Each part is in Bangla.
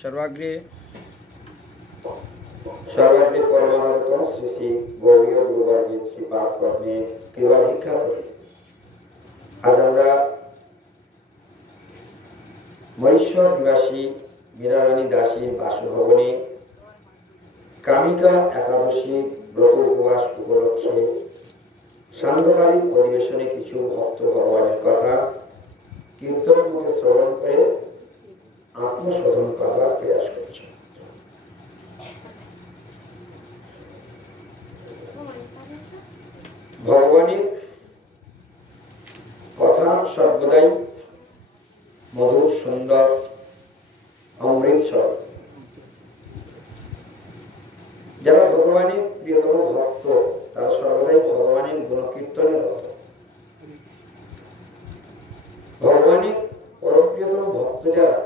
सर्वाग्रे सर्वाग्रे परमानंदतम श्री श्री गौरीय गुरुवर्गीय श्रीपाद पद्मे कृपा भिक्षा करे आज আমরা মরিশ্বর নিবাসী মীরারানী দাসীর বাসভবনে কামিকা একাদশী ব্রত উপবাস উপলক্ষে সান্ধ্যকালীন অধিবেশনে কিছু ভক্ত ভগবানের কথা কীর্তন মুখে শ্রবণ করে আত্মশোধন করবার প্রয়াস করছে। ভগবানের কথা সর্বদাই মধুর সুন্দর অমৃতস্বর। যারা ভগবানের প্রিয়তম ভক্ত তারা সর্বদাই ভগবানের গুণকীর্তনে রত। ভগবানের পরমপ্রিয়তম ভক্ত যারা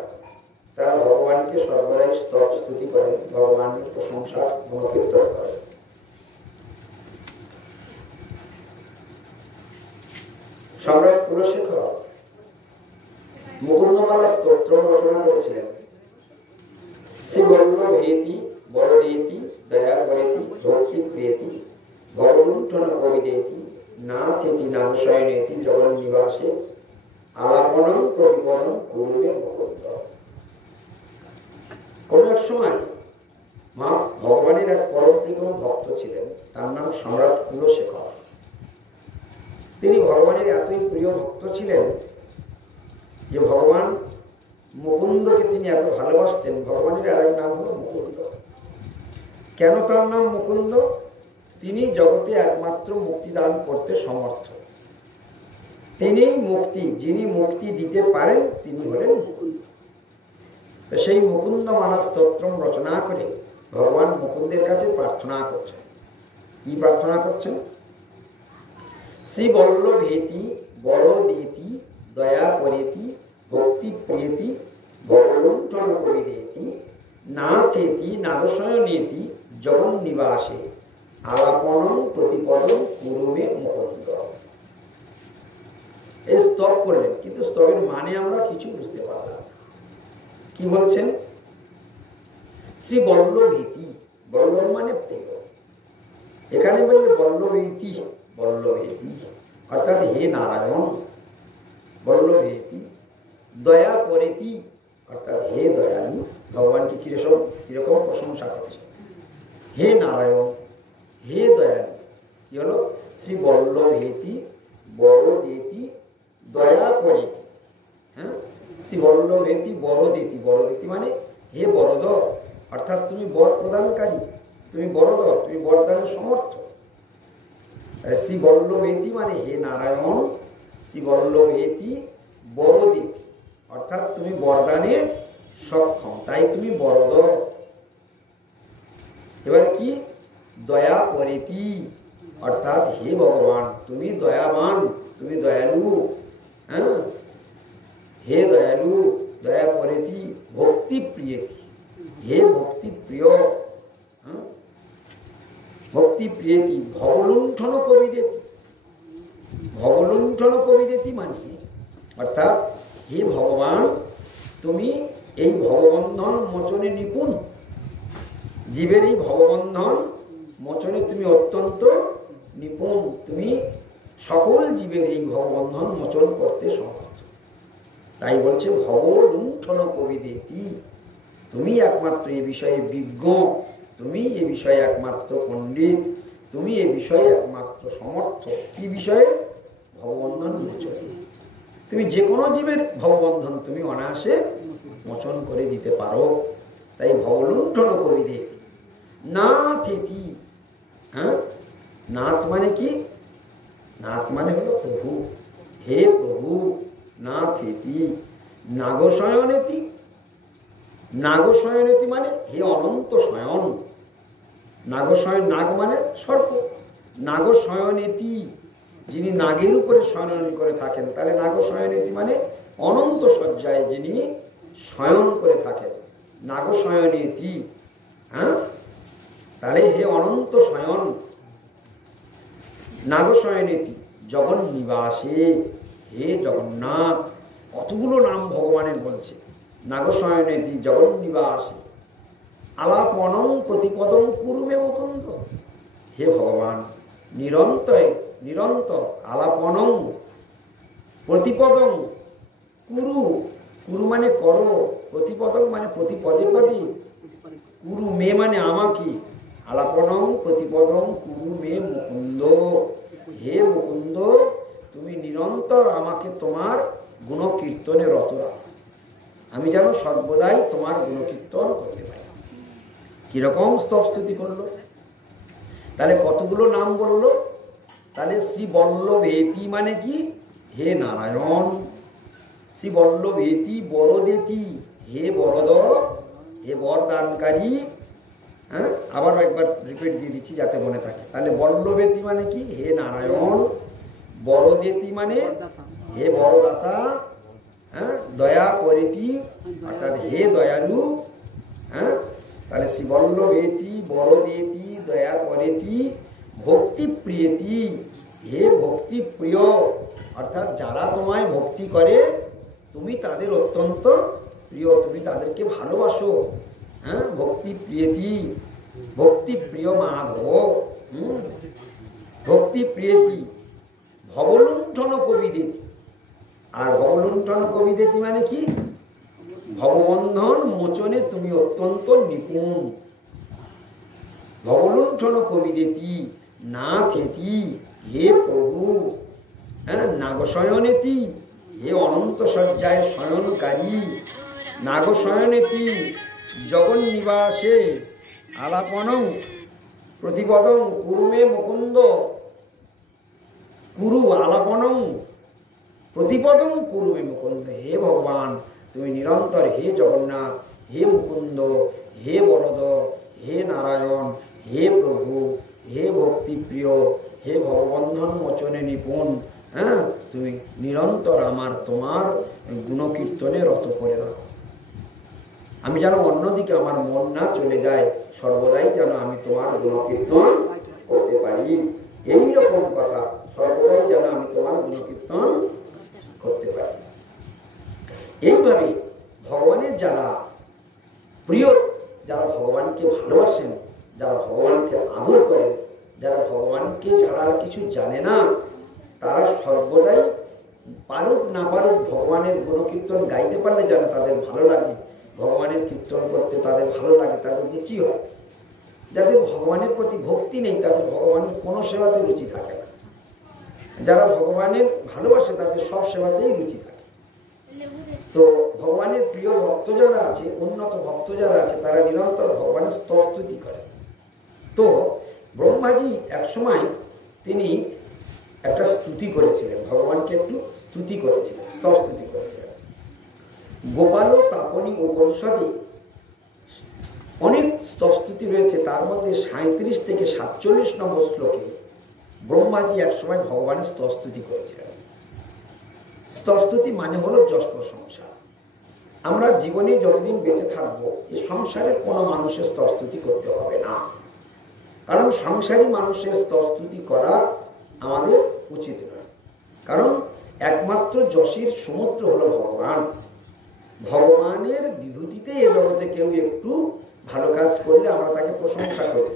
তারা ভগবানকে সর্বদাই স্তুতি করেন, ভগবানের প্রশংসা গুণকীর্তন করেন। সম্রাট কুলশেখর মুকুন্দমালা স্তোত্র রচনা করেছিলেন। শ্রী বল্লভেতি বরদেতি দয়া করেতি ভক্তি প্রিয়েতি ভগলুণ্ঠন কবিদেতি নাথেতি নামশয়নেতি জগন নিবাসে আলাপনম প্রতিপদম কুরুমে মুকুন্দ। কোন এক সময় মা ভগবানের এক পরমপ্রিয়তম ভক্ত ছিলেন, তার নাম সম্রাট কুলশেখর। তিনি ভগবানের এতই প্রিয় ভক্ত ছিলেন যে ভগবান মুকুন্দকে তিনি এত ভালোবাসতেন। ভগবানের আরেক নাম হলো মুকুন্দ। কেন তার নাম মুকুন্দ? তিনি জগতে একমাত্র মুক্তি দান করতে সমর্থ। তিনি মুক্তি, যিনি মুক্তি দিতে পারেন তিনি হলেন মুকুন্দ। তো সেই মুকুন্দ মালা স্তোত্রম রচনা করে ভগবান মুকুন্দের কাছে প্রার্থনা করছেন। কি প্রার্থনা করছেন? শ্রী বল্লভেতি বরদেতি দয়া করেতি ভক্তি প্রিয়েতি ভগলুণ্ঠন কবিদেতি নাথেতি নাগশয়নেতি জগন নিবাসে আলাপনম প্রতিপদম কুরুমে মুকুন্দ। এই স্তব করলেন, কিন্তু স্তবের মানে আমরা কিছু বুঝতে পারলাম। কি বলছেন? শ্রী বল্লভেতি, বল্লভ মানে প্রিয়। এখানে বললে বল্লভেতি, বল্লভেতি অর্থাৎ হে নারায়ণ। বল্লভেতি দয়া করেতি অর্থাৎ হে দয়ালু। ভগবানকে কিরকম প্রশংসা করছে। হে নারায়ণ, হে দয়ালু। কি হলো? শ্রী বল্লভেতি বরদেতি দয়া করেতি। হ্যাঁ, শ্রী বল্লভেতি বরদেতি, বরদেতি মানে হে বরদ, অর্থাৎ তুমি বর প্রদানকারী, তুমি বরদ, তুমি বরদানের সমর্থ। শ্রী বল্লভেতি মানে হে নারায়ণ, শ্রী বল্লভেতি বরদেতি অর্থাৎ তুমি বরদানে সক্ষম, তাই তুমি বরদ। এবারে কি? দয়া করেতি অর্থাৎ হে ভগবান তুমি দয়াবান, তুমি দয়ালু। হ্যাঁ, হে দয়ালু, দয়া করেতি ভক্তি প্রিয়েতি, হে ভক্তি প্রিয়। হ্যাঁ, ভক্তি প্রিয়েতি ভগলুণ্ঠন কবিদেতি। ভগলুণ্ঠন কবিদেতি মানে অর্থাৎ হে ভগবান তুমি এই ভগবন্ধন মোচনে নিপুণ। জীবের এই ভগবন্ধন মোচনে তুমি অত্যন্ত নিপুণ। তুমি সকল জীবের এই ভগবন্ধন মোচন করতে সমর্থ। তাই বলছে ভগলুণ্ঠন কবিদেতি, তুমি একমাত্র এ বিষয়ে বিজ্ঞ, তুমি এ বিষয়ে একমাত্র পণ্ডিত, তুমি এ বিষয়ে একমাত্র সমর্থ। কি বিষয়ে? ভগবন্ধন মোচন। তুমি যে কোনো জীবের ভগবন্ধন তুমি অনায়াসে মোচন করে দিতে পারো। তাই ভগলুণ্ঠন কবিদেতি নাথেতি। হ্যাঁ, নাথ মানে কি? নাথ মানে হলো প্রভু। হে প্রভু নাথেতি নাগশয়নেতি। নাগশয়নেতি মানে হে অনন্ত শয়ন। নাগশয়ন, নাগ মানে সর্প। নাগশয়নেতি যিনি নাগের উপরে শয়ন করে থাকেন, তাহলে নাগশয়নেতি মানে অনন্ত শয্যায় যিনি শয়ন করে থাকেন, নাগশয়নেতি। হ্যাঁ, তাহলে হে অনন্ত শয়ন নাগশয়নেতি জগন নিবাসে, হে জগন্নাথ। কতগুলো নাম ভগবানের বলছে। নাগশয়নেতি জগন্নিবাসে আলাপনং প্রতিপদং কুরু মে মুকুন্দ। হে ভগবান, নিরন্তর আলাপনং প্রতিপদং কুরু, কুরু মানে করো, প্রতিপদং মানে প্রতি পদে পদে, কুরু মে মানে আমাকে, আলাপনং প্রতিপদং কুরু মে মুকুন্দ। হে মুকুন্দ, তুমি নিরন্তর আমাকে তোমার গুণকীর্তনে রত রাখো, আমি যেন সর্বদাই তোমার গুণকীর্তন করতে পারি। কিরকম স্তবস্তুতি করলো, তাহলে কতগুলো নাম বললো? তাহলে শ্রী বল্লভেতি মানে কি? হে নারায়ণ। শ্রী বল্লভেতি বরদেতি, হে বরদ, হে বরদানকারী। হ্যাঁ, আবার একবার রিপিট দিয়ে দিচ্ছি যাতে মনে থাকে। তাহলে বল্লভেতি মানে কি? হে নারায়ণ। বরদেতি মানে হে বরদাতা। হ্যাঁ, দয়া করেতি অর্থাৎ হে দয়ালু। হ্যাঁ, তাহলে শ্রী বল্লভেতি বরদেতি দয়া করেতি ভক্তি প্রিয়েতি, হে ভক্তি প্রিয় অর্থাৎ যারা তোমায় ভক্তি করে তুমি তাদের অত্যন্ত প্রিয়, তুমি তাদেরকে ভালোবাসো। হ্যাঁ, ভক্তি প্রিয়েতি, ভক্তি প্রিয় মাধব। ভক্তি প্রিয়েতি ভবলুণ্ঠন কবিদেতি। আর ভবলুণ্ঠন কবিদেতি মানে কি? ভববন্ধন মোচনে তুমি অত্যন্ত নিপুণ। ভবলুণ্ঠন কবিদেতি না থেতি, হে প্রভু। হ্যাঁ, নাগশয়নেতি, হে অনন্ত শয্যায় শয়নকারী। নাগশয়নেতি জগন্নিবাসে আলাপনং প্রতিপদং কুরু মে মুকুন্দ। কুরু আলাপনং প্রতিপদং কুরু মে মুকুন্দ। হে ভগবান, তুমি নিরন্তর হে জগন্নাথ, হে মুকুন্দ, হে বরদ, হে নারায়ণ, হে প্রভু, হে ভক্তিপ্রিয়, হে ভববন্ধন মোচনে নিপুণ। হ্যাঁ, তুমি নিরন্তর আমার তোমার গুণকীর্তনে রত করে রাখো, আমি যেন অন্যদিকে আমার মন না চলে যায়, সর্বদাই যেন আমি তোমার গুণকীর্তন করতে পারি। এইরকম কথা, সর্বদাই যেন আমি তোমার গুণকীর্তন করতে পারি। এইভাবে ভগবানের যারা প্রিয়, যারা ভগবানকে ভালোবাসেন, যারা ভগবানকে আদর করেন, যারা ভগবানকে ছাড়া আর কিছু জানে না, তারা সর্বদাই পারুক না পারুক ভগবানের গুণকীর্তন গাইতে পারলে যেন তাদের ভালো লাগে, ভগবানের কীর্তন করতে তাদের ভালো লাগে, তাদের রুচি হয়। যাদের ভগবানের প্রতি ভক্তি নেই তাদের ভগবানের কোনো সেবাতে রুচি থাকে না। যারা ভগবানের ভালোবাসে তাদের সব সেবাতেই রুচি থাকে। তো ভগবানের প্রিয় ভক্ত যারা আছে, উন্নত ভক্ত যারা আছে, তারা নিরন্তর ভগবানের স্তবস্তুতি করে। তো ব্রহ্মাজি একসময় তিনি একটা স্তুতি করেছিলেন, ভগবানকে একটু স্তুতি করেছিলেন, স্তবস্তুতি করেছিলেন। গোপাল তাপনী উপনিষদে অনেক স্তবস্তুতি রয়েছে, তার মধ্যে 37 থেকে 47 নম্বর শ্লোকে ব্রহ্মাজি একসময় ভগবানের স্তবস্তুতি করেছিলেন। স্তবস্তুতি মানে হলো যশ প্রশংসা। আমরা জীবনে যতদিন বেঁচে থাকবো এই সংসারের কোনো মানুষের স্তবস্তুতি করতে হবে না, কারণ সংসারী মানুষের স্তবস্তুতি করা আমাদের উচিত নয়। কারণ একমাত্র যশের সমুদ্র হলো ভগবান। ভগবানের বিভূতিতে এ জগতে কেউ একটু ভালো কাজ করলে আমরা তাকে প্রশংসা করি,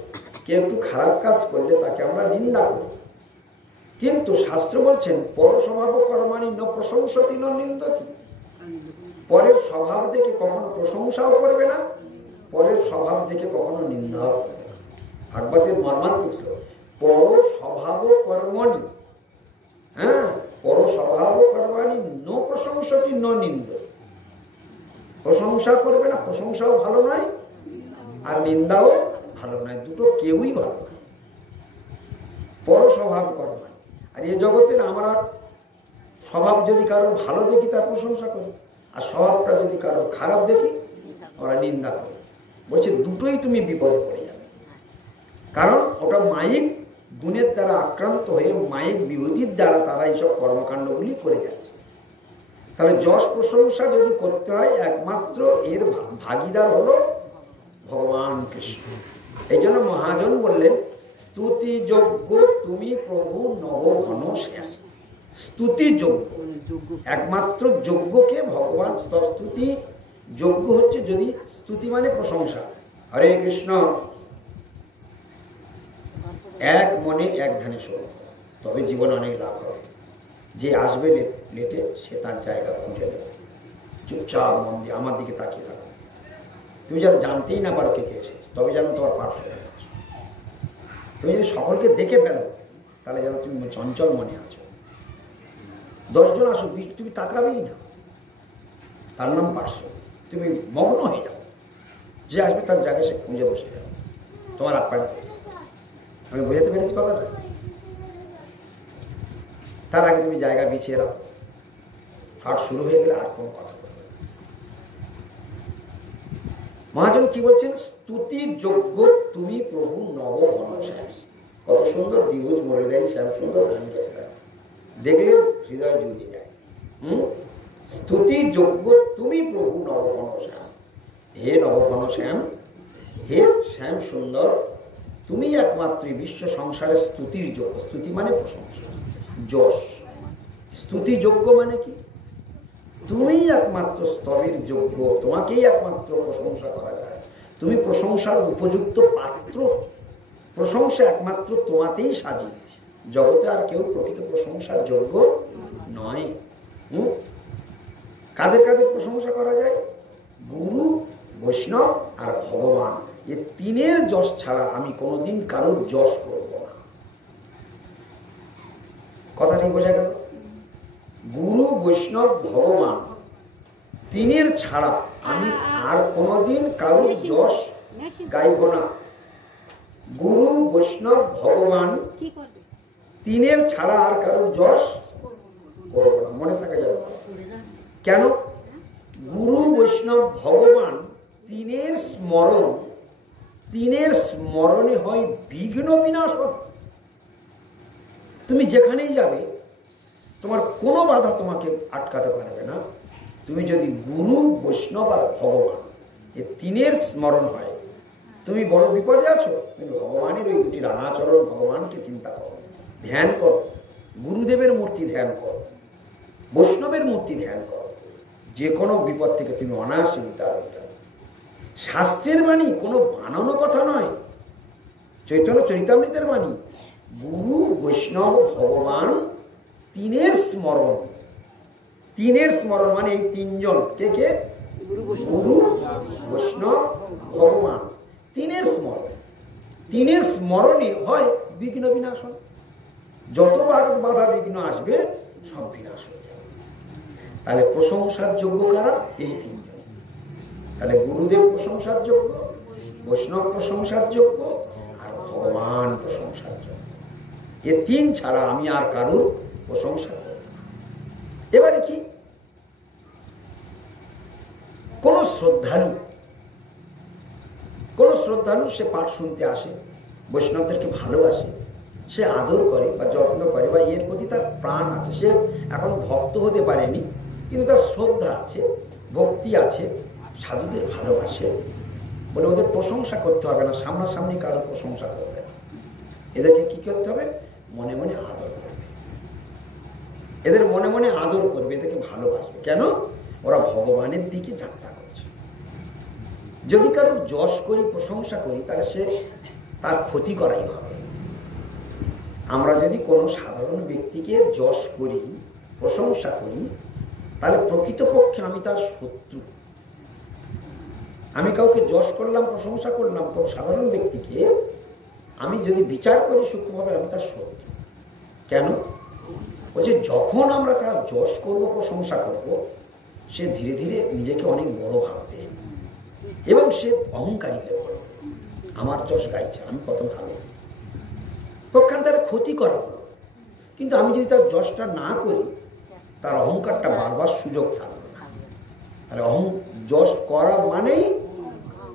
কেউ একটু খারাপ কাজ করলে তাকে আমরা নিন্দা করি। কিন্তু শাস্ত্র বলছেন পর স্বভাব কর্মাণি ন প্রশংসতি ন নিন্দতি। পরের স্বভাব দেখে কখনো প্রশংসাও করবে না, পরের স্বভাব দেখে কখনো নিন্দাও করবে না। ভাগবতের মর্মান্তিক শ্লোক, পর স্বভাব কর্মণি, হ্যাঁ, পর স্বভাব কর্মাণি ন প্রশংসতি ন নিন্দতি। প্রশংসা করবে না, প্রশংসাও ভালো নয় আর নিন্দাও ভালো নয়, দুটো কেউই ভালো নয়। পর স্বভাব কর্মাণি। আর এই জগতের আমরা স্বভাব যদি কারোর ভালো দেখি তার প্রশংসা করি, আর স্বভাবটা যদি কারোর খারাপ দেখি আমরা নিন্দা করি। বলছে দুটোই তুমি বিপদে পড়ে যাবে, কারণ ওটা মায়িক গুণের দ্বারা আক্রান্ত হয়ে মায়িক বিভূতির দ্বারা তারা এইসব কর্মকাণ্ডগুলি করে যাচ্ছে। তাহলে যশ প্রশংসা যদি করতে হয় একমাত্র এর ভাগীদার হলো ভগবান কৃষ্ণ। এই জন্য মহাজন বললেন স্তুতি যোগ্য তুমি প্রভু নবঘন শেষ। স্তুতি যোগ্য, একমাত্র যোগ্যকে ভগবান স্তবস্তুতি যজ্ঞ হচ্ছে যদি স্তুতি মানে প্রশংসা, হরে কৃষ্ণ এক মনে এক ধ্যানে শোনো, তবে জীবন অনেক লাভ হবে। যে আসবে লেটে সে তার জায়গা খুঁজে নেবে, চুপচাপ মন দিয়ে আমার দিকে তাকিয়ে থাকো। তুমি যেন জানতেই না পারো কে কে এসেছে, তবে যেন তোমার পাঠ হয়ে গেছে। তুমি যদি সকলকে দেখে ফেলো তাহলে যেন তুমি চঞ্চল মনে আছো। 10 জন আসুক, তুমি তাকাবেই না, তার নাম পার্শ্ব। তুমি মগ্ন হয়ে যাও, যে আসবে তার জায়গায় সে খুঁজে বসে যাও, তোমার আপ্যায়ন করতে। আমি বোঝাতে পেরেছি কথাটা? তার আগে তুমি জায়গা বিছিয়ে রাখো, পাঠ শুরু হয়ে গেলে আর কোনো কথা বলবে না। মহাজন কি বলছেন? স্তুতি যোগ্য তুমি প্রভু নব ঘনশ্যাম। কত সুন্দর দ্বিভুজ মুরলীধারী শ্যাম সুন্দর গান রচনা, দেখলে হৃদয় জুড়িয়ে যায়। স্তুতি যোগ্য তুমি প্রভু নব ঘনশ্যাম। হে নব ঘনশ্যাম, হে শ্যাম সুন্দর, তুমি একমাত্রই বিশ্ব সংসারের স্তুতির যোগ্য। স্তুতি মানে প্রশংসা, যশ। স্তুতি যোগ্য মানে কি? তুমি একমাত্র স্তবের যোগ্য, তোমাকেই একমাত্র প্রশংসা করা যায়। তুমি প্রশংসার উপযুক্ত পাত্র। প্রশংসা একমাত্র তোমাতেই সাজি, জগতে আর কেউ প্রকৃত প্রশংসার যোগ্য নয়। কাদের কাদের প্রশংসা করা যায়? গুরু, বৈষ্ণব আর ভগবান। এ তিনের যশ ছাড়া আমি কোনোদিন কারোর যশ করব না। কথাটি বোঝা গেল? গুরু, বৈষ্ণব, ভগবান তিনের ছাড়া আমি আর কোনোদিন কারোর যশ গাইব না। গুরু, বৈষ্ণব, ভগবান তিনের ছাড়া আর কারোর যশ করব না। মনে থাকে যাবে কেন? গুরু, বৈষ্ণব, ভগবান তিনের স্মরণ, তিনের স্মরণে হয় বিঘ্ন বিনাশন। তুমি যেখানেই যাবে তোমার কোনো বাধা তোমাকে আটকাতে পারবে না। তুমি যদি গুরু, বৈষ্ণব আর ভগবান এ তিনের স্মরণ হয়, তুমি বড় বিপদে আছো। তুমি ভগবানের ওই দুটি রানাচরণ ভগবানকে চিন্তা করো, ধ্যান করো। গুরুদেবের মূর্তি ধ্যান করো, বৈষ্ণবের মূর্তি ধ্যান করো, যে কোনো বিপদ থেকে তুমি অনায়াসে উদ্ধার হয়ে যাবে। শাস্ত্রের বাণী কোনো বানানো কথা নয়, চৈতন্য চরিতামৃতের বাণী। গুরু, বৈষ্ণব, ভগবান তিনের স্মরণ। তিনের স্মরণ মানে এই তিনজন কে কে? গুরু, বৈষ্ণব, ভগবান। তিনের স্মরণ, তিনের স্মরণে হয় বিঘ্ন বিনাশন। যত বাধা বিঘ্ন আসবে সব বিনাশ হয়ে যাবে। তাহলে প্রশংসার যোগ্য কারা? এই তিনজন। তাহলে গুরুদেব প্রশংসার যোগ্য, বৈষ্ণব প্রশংসার যোগ্য, আর ভগবান প্রশংসার যোগ্য। এ তিন ছাড়া আমি আর কারুর প্রশংসা করব না। এবারে কি? কোন শ্রদ্ধালু সে পাঠ শুনতে আসে, বৈষ্ণবদেরকে ভালোবাসে, সে আদর করে বা যত্ন করে, বা এর প্রতি তার প্রাণ আছে। সে এখন ভক্ত হতে পারেনি, কিন্তু তার শ্রদ্ধা আছে, ভক্তি আছে, সাধুদের ভালোবাসে বলে ওদের প্রশংসা করতে হবে না, সামনাসামনি কারো প্রশংসা করবে না। এদেরকে কি করতে হবে? মনে মনে আদর করবে। এদের মনে মনে আদর করবে, এদেরকে ভালোবাসবে। কেন? ওরা ভগবানের দিকে যাত্রা করছে। যদি কারোর যশ করি, প্রশংসা করি, তাহলে সে তার ক্ষতি করাই হবে। আমরা যদি কোনো সাধারণ ব্যক্তিকে যশ করি, প্রশংসা করি, তাহলে প্রকৃতপক্ষে আমি তার শত্রু। আমি কাউকে যশ করলাম, প্রশংসা করলাম, কোনো সাধারণ ব্যক্তিকে আমি যদি বিচার করি সূক্ষ্মভাবে, আমি তার শত্রু। কেন? বলছে যখন আমরা তার যশ করব, প্রশংসা করব, সে ধীরে ধীরে নিজেকে অনেক বড় ভাববে এবং সে অহংকারী হয়ে পড়বে। আমার যশ গাইছে, আমি কত ভালো, পক্ষান্তরে ক্ষতি করা হলো। কিন্তু আমি যদি তার যশটা না করি, তার অহংকারটা বারবার সুযোগ থাকবে না। তাহলে যশ করা মানেই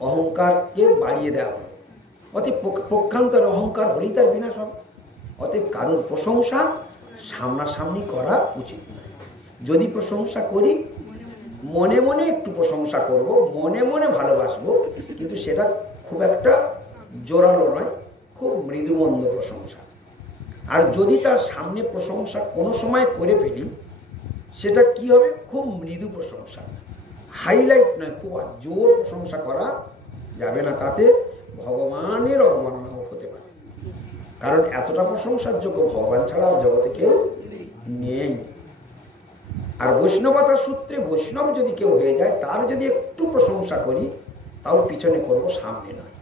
অহংকারকে বাড়িয়ে দেওয়া হলো। অতএব পক্ষান্তরে অহংকার হলেই তার বিনাশ হবে। অতএব কারোর প্রশংসা সামনাসামনি করা উচিত নয়। যদি প্রশংসা করি, মনে মনে একটু প্রশংসা করব, মনে মনে ভালোবাসবো, কিন্তু সেটা খুব একটা জোরালো নয়, খুব মৃদুমন্দ প্রশংসা। আর যদি তার সামনে প্রশংসা কোনো সময় করে ফেলি, সেটা কি হবে? খুব মৃদু প্রশংসা, হাইলাইট নয়, খুব জোর প্রশংসা করা যাবে না, তাতে ভগবানের অবমাননাও হতে পারে। কারণ এতটা প্রশংসার যোগ্য ভগবান ছাড়া আর জগতে কেউ নেই। আর বৈষ্ণবতার সূত্রে বৈষ্ণব যদি কেউ হয়ে যায়, তার যদি একটু প্রশংসা করি, তাও পিছনে করব, সামনে নয়।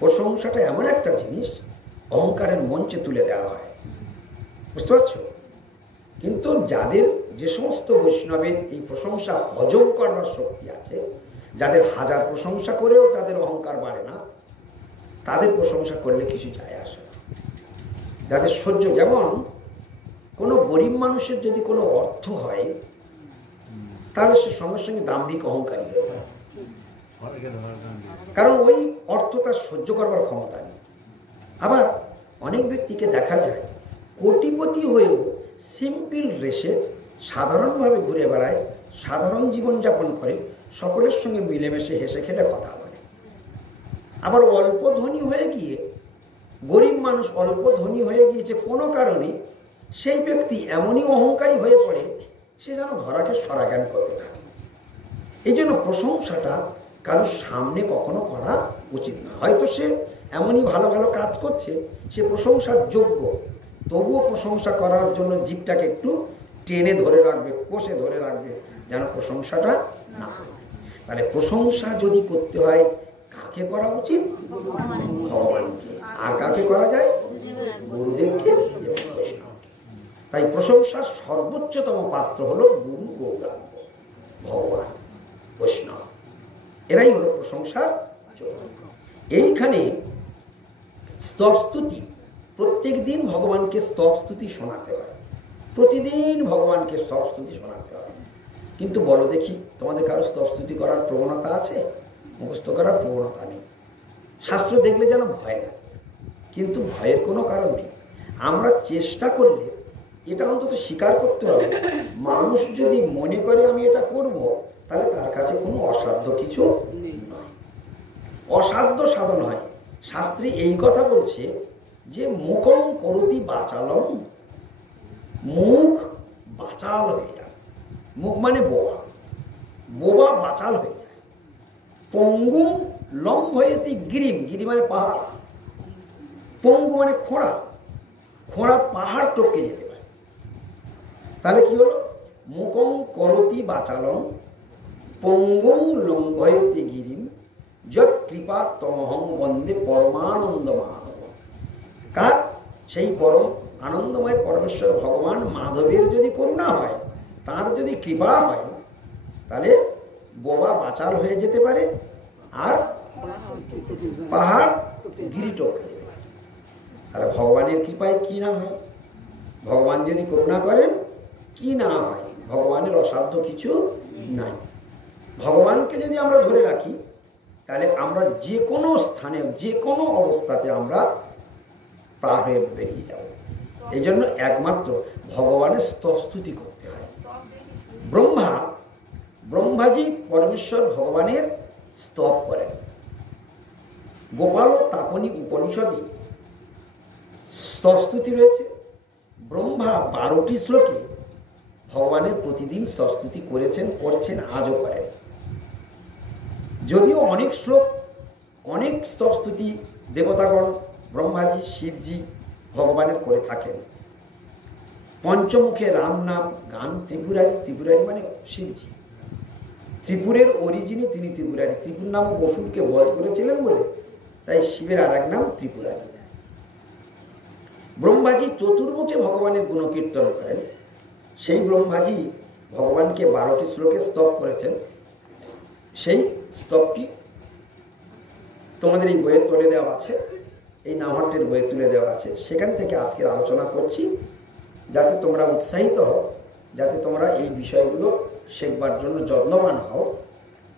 প্রশংসাটা এমন একটা জিনিস, অহংকারের মঞ্চে তুলে দেওয়া হয়, বুঝতে পারছো? কিন্তু যাদের, যে সমস্ত বৈষ্ণবের এই প্রশংসা হজম করবার শক্তি আছে, যাদের হাজার প্রশংসা করেও তাদের অহংকার বাড়ে না, তাদের প্রশংসা করলে কিছু যায় আসে না। যাদের সহ্য, যেমন কোনো গরিব মানুষের যদি কোনো অর্থ হয়, তাহলে সে সঙ্গে সঙ্গে দাম্ভিক অহংকারী হয়ে যায়, কারণ ওই অর্থ তার সহ্য করবার ক্ষমতা নেই। আবার অনেক ব্যক্তিকে দেখা যায় কোটিপতি হয়েও সিম্পল রেসে সাধারণভাবে ঘুরে বেড়ায়, সাধারণ জীবনযাপন করে, সকলের সঙ্গে মিলেমিশে হেসে খেলে কথা বলে। আবার অল্প ধনী হয়ে গিয়ে, গরিব মানুষ অল্প ধনী হয়ে গিয়েছে কোনো কারণে, সেই ব্যক্তি এমনই অহংকারী হয়ে পড়ে, সে যেন ধরাকে সরাজ্ঞান করতে থাকে। এই জন্য প্রশংসাটা কারোর সামনে কখনো করা উচিত না। হয়তো সে এমনই ভালো ভালো কাজ করছে, সে প্রশংসার যোগ্য, তবুও প্রশংসা করার জন্য জিভটাকে একটু টেনে ধরে রাখবে, কষে ধরে রাখবে, যেন প্রশংসাটা না হয়। তাহলে প্রশংসা যদি করতে হয়, কাকে করা উচিত? ভগবানকে। আর কাকে করা যায়? গুরুদেবকে। তাই প্রশংসার সর্বোচ্চতম পাত্র হলো গুরু, গৌরাঙ্গ, ভগবান, বৈষ্ণব, এরাই হলো প্রশংসার যোগ্য। এইখানে স্তব স্তুতি, প্রত্যেক দিন ভগবানকে স্তব স্তুতি শোনাতে হয়, প্রতিদিন ভগবানকে স্তব স্তুতি শোনাতে হয়। কিন্তু বলো দেখি, তোমাদের কারো স্তব স্তুতি করার প্রবণতা আছে? মুখস্থ করার প্রবণতা নেই। শাস্ত্র দেখলে যেন ভয় লাগে, কিন্তু ভয়ের কোনো কারণ নেই। আমরা চেষ্টা করলে এটা অন্তত স্বীকার করতে হবে, মানুষ যদি মনে করে আমি এটা করব, তাহলে তার কাছে কোনো অসাধ্য কিছু নয়, অসাধ্য সাধন হয়। শাস্ত্রে এই কথা বলছে যে মুখং করতি বাচালম, মুখ বাচাল হয়ে যায়। মুখ মানে বোবা, বোবা বাচাল হয়ে যায়। পঙ্গুম লম্ভয়তি গিরিম, গিরি মানে পাহাড়, পঙ্গু মানে খোঁড়া, খোঁড়া পাহাড় টপকে যেতে পারে। তাহলে কি হলো? মুখং করতি বাচালম পঙ্গুম লম্ভয়তি গিরিম যৎ কৃপা তমহং বন্দে পরমানন্দ মাধব। কার? সেই পরম আনন্দময় পরমেশ্বর ভগবান মাধবের যদি করুণা হয়, তার যদি কৃপা হয়, তাহলে বোবা বাচাল হয়ে যেতে পারে, আর পাহাড় গিরি টপকে যেতে পারে। আর ভগবানের কৃপায় কি না হয়? ভগবান যদি করুণা করেন, কি না হয়? ভগবানের অসাধ্য কিছু নাই। ভগবানকে যদি আমরা ধরে রাখি, তাহলে আমরা যে কোনো স্থানে, যে কোনো অবস্থাতে আমরা পার হয়ে বেরিয়ে যাব। এই জন্য একমাত্র ভগবানের স্তবস্তুতি করতে হয়। ব্রহ্মাজি পরমেশ্বর ভগবানের স্তব করেন। গোপাল তাপনী উপনিষদে স্তবস্তুতি রয়েছে। ব্রহ্মা 12টি শ্লোকে ভগবানের প্রতিদিন স্তবস্তুতি করেছেন, করছেন, আজও করেন। যদিও অনেক শ্লোক, অনেক স্তবস্তুতি দেবতাগণ, ব্রহ্মাজি, শিবজি ভগবানের করে থাকেন। পঞ্চমুখে রাম নাম গান ত্রিপুরারি, ত্রিপুরারি মানে শিবজি। ত্রিপুরের অরিজিনে তিনি ত্রিপুরারি। ত্রিপুর নাম বসুরকে বধ করেছিলেন বলে তাই শিবের আর এক নাম ত্রিপুরারি। ব্রহ্মাজি চতুর্মুখে ভগবানের গুণকীর্তন করেন। সেই ব্রহ্মাজি ভগবানকে 12টি শ্লোকে স্তব করেছেন। সেই স্তবটি তোমাদের এই বইয়ে তুলে দেওয়া আছে, এই নামহাটের বইয়ে তুলে দেওয়া আছে। সেখান থেকে আজকের আলোচনা করছি, যাতে তোমরা উৎসাহিত হও, যাতে তোমরা এই বিষয়গুলো শেখবার জন্য যত্নবান হও।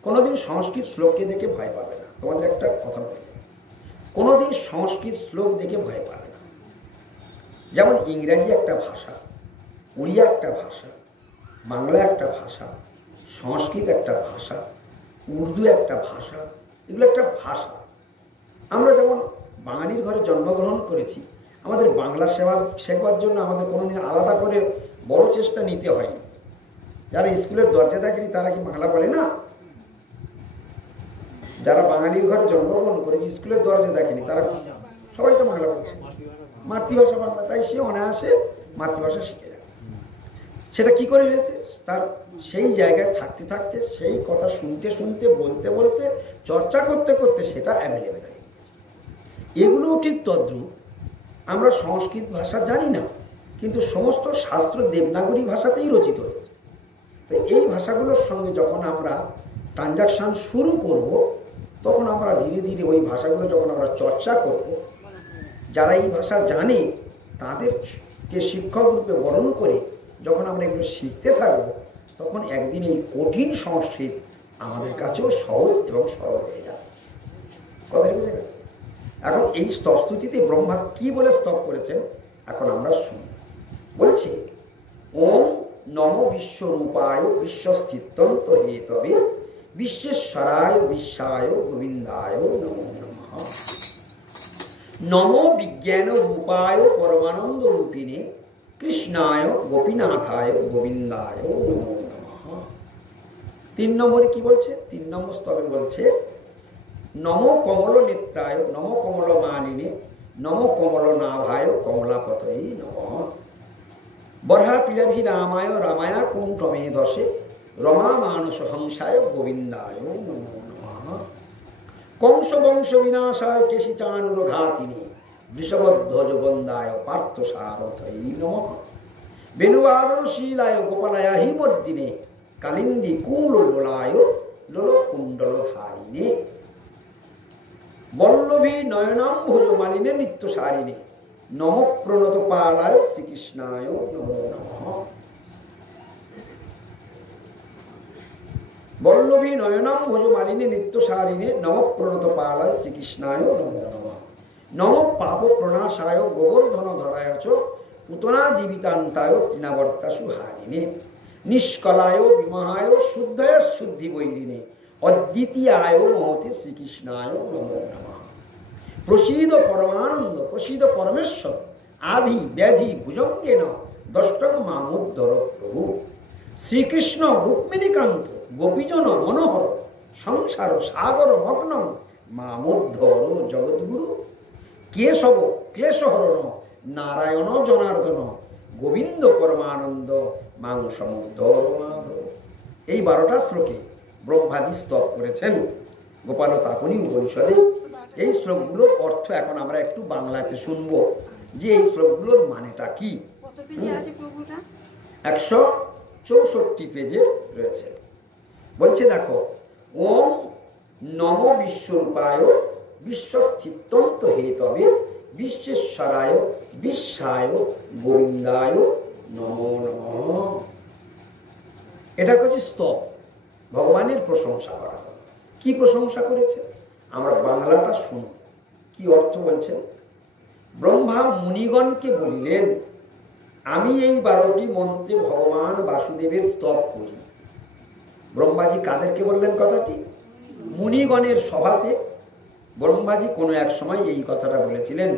কোনোদিন সংস্কৃত শ্লোককে দেখে ভয় পাবে না। তোমাদের একটা কথা বলি, কোনোদিন সংস্কৃত শ্লোক দেখে ভয় পাবে না। যেমন ইংরাজি একটা ভাষা, উড়িয়া একটা ভাষা, বাংলা একটা ভাষা, সংস্কৃত একটা ভাষা, উর্দু একটা ভাষা, এগুলো একটা ভাষা। আমরা যেমন বাঙালির ঘরে জন্মগ্রহণ করেছি, আমাদের বাংলা শেখবার জন্য আমাদের কোনোদিন আলাদা করে বড় চেষ্টা নিতে হয়নি। যারা স্কুলের দরজা দেখেনি তারা কি বাংলা বলে না? যারা বাঙালির ঘরে জন্মগ্রহণ করেছে, স্কুলের দরজা দেখেনি, তারা সবাই তো বাংলা বলছে, মাতৃভাষা বাংলা, তাই সে অনায়াসে মাতৃভাষা শিখে যায়। সেটা কি করে হয়েছে? তার সেই জায়গায় থাকতে থাকতে, সেই কথা শুনতে শুনতে, বলতে বলতে, চর্চা করতে করতে সেটা অ্যাভেলেবেল হয়ে গেছে। এগুলোও ঠিক তদ্রূপ। আমরা সংস্কৃত ভাষা জানি না, কিন্তু সমস্ত শাস্ত্র দেবনাগরী ভাষাতেই রচিত হয়েছে। তো এই ভাষাগুলোর সঙ্গে যখন আমরা ট্রানজাকশান শুরু করব, তখন আমরা ধীরে ধীরে ওই ভাষাগুলো যখন আমরা চর্চা করব, যারা এই ভাষা জানে তাদেরকে শিক্ষক রূপে বরণ করে যখন আমরা এগুলো শিখতে থাকবো, তখন একদিন এই কঠিন সংস্কৃত আমাদের কাছেও সহজ এবং সরল হয়ে যাবে। কথা বুঝে গেল? এখন এই স্তবস্তুতিতে ব্রহ্মা কি বলে স্তব করেছেন এখন আমরা শুনি। বলছে, ওম নম বিশ্বরূপায় বিশ্বস্থিত্যন্ত হেতবে বিশ্বেশ্বরায় বিশ্বায় গোবিন্দায় নমো নমঃ। নম বিজ্ঞান রূপায় পরমানন্দ রূপিণে কৃষ্ণায় গোপীনাথায় গোবিন্দায় নমো নমঃ। 3 নম্বরে কি বলছে? 3 নম্বর স্তবে বলছে, নম কমল নেত্রায় নম কমল মানিনে নম কমল নাভায় কমলাপতয়ে নমঃ। বর্হা পিলাভি রামায় রামায়া কুণ্ঠমে ধসে রমা মানস হংসায় গোবিন্দায় নমো নমঃ। কংস বংশ বিনাশায় কেশি চানুর ঘাতিনে বৃষভধ্বজ বন্দায় পার্থ সারথই নমঃ। বেণুবাদন শীলায় গোপালায় হিমর্দিনে কালিন্দী কুল লোলায় লোল কুণ্ডল ধারিণে বল্লভী নয়নাম্ভুজ মালিনে নিত্যসারিণে নম প্রণত পালায় শ্রীকৃষ্ণায় নমো নমঃ। বল্লভী নয়নাম্ভুজ মালিনে নিত্যসারিণে নম প্রণত পালায় শ্রীকৃষ্ণায় নমো নমঃ। নম পাপ প্রণাশায় গোবর্ধন ধরায় চ পুতনা জীবিতান্তায় তৃণাবর্তাসু হারিণে নিষ্কলায় বিমহায় শুদ্ধয় শুদ্ধি বৈরিণে অদ্বিতীয়ায় মহতে শ্রীকৃষ্ণায় নমো নমঃ। প্রসীদ পরমানন্দ প্রসীদ পরমেশ্বর আধি ব্যাধি ভুজঙ্গেন দষ্টং মামুদ্ধর প্রভু। শ্রীকৃষ্ণ রুক্মিণীকান্ত গোপীজন মনোহর সংসার সাগর মগ্ন মামুদ্ধর জগদ্গুরু। কেশব ক্লেশহরণ নারায়ণ জনার্দন গোবিন্দ পরমানন্দ মাং সমুদ্ধর মাধব। এই 12টা শ্লোকে ব্রহ্মাজি স্তব করেছেন গোপালতাপনী উপনিষদে। এই শ্লোকগুলোর অর্থ এখন আমরা একটু বাংলাতে শুনব, যে এই শ্লোকগুলোর মানেটা কি। 164 পেজে রয়েছে। বলছে, দেখো, ওম নম বিশ্বরূপায় বিশ্বস্থিত্যন্ত হেতবে বিশ্বেশ্বরায় বিশ্বায় গোবিন্দায় নমো নমঃ। এটা হচ্ছে স্তব, ভগবানের প্রশংসা করা। কি প্রশংসা করেছে আমরা বাংলাটা শুনি। কি অর্থ বলছেন? ব্রহ্মা মুনিগণকে বলিলেন, আমি এই 12টি মন্ত্রে ভগবান বাসুদেবের স্তব করি। ব্রহ্মাজি কাদেরকে বললেন কথাটি? মুনিগণের সভাতে ব্রহ্মাজি কোনো এক সময় এই কথাটা বলেছিলেন,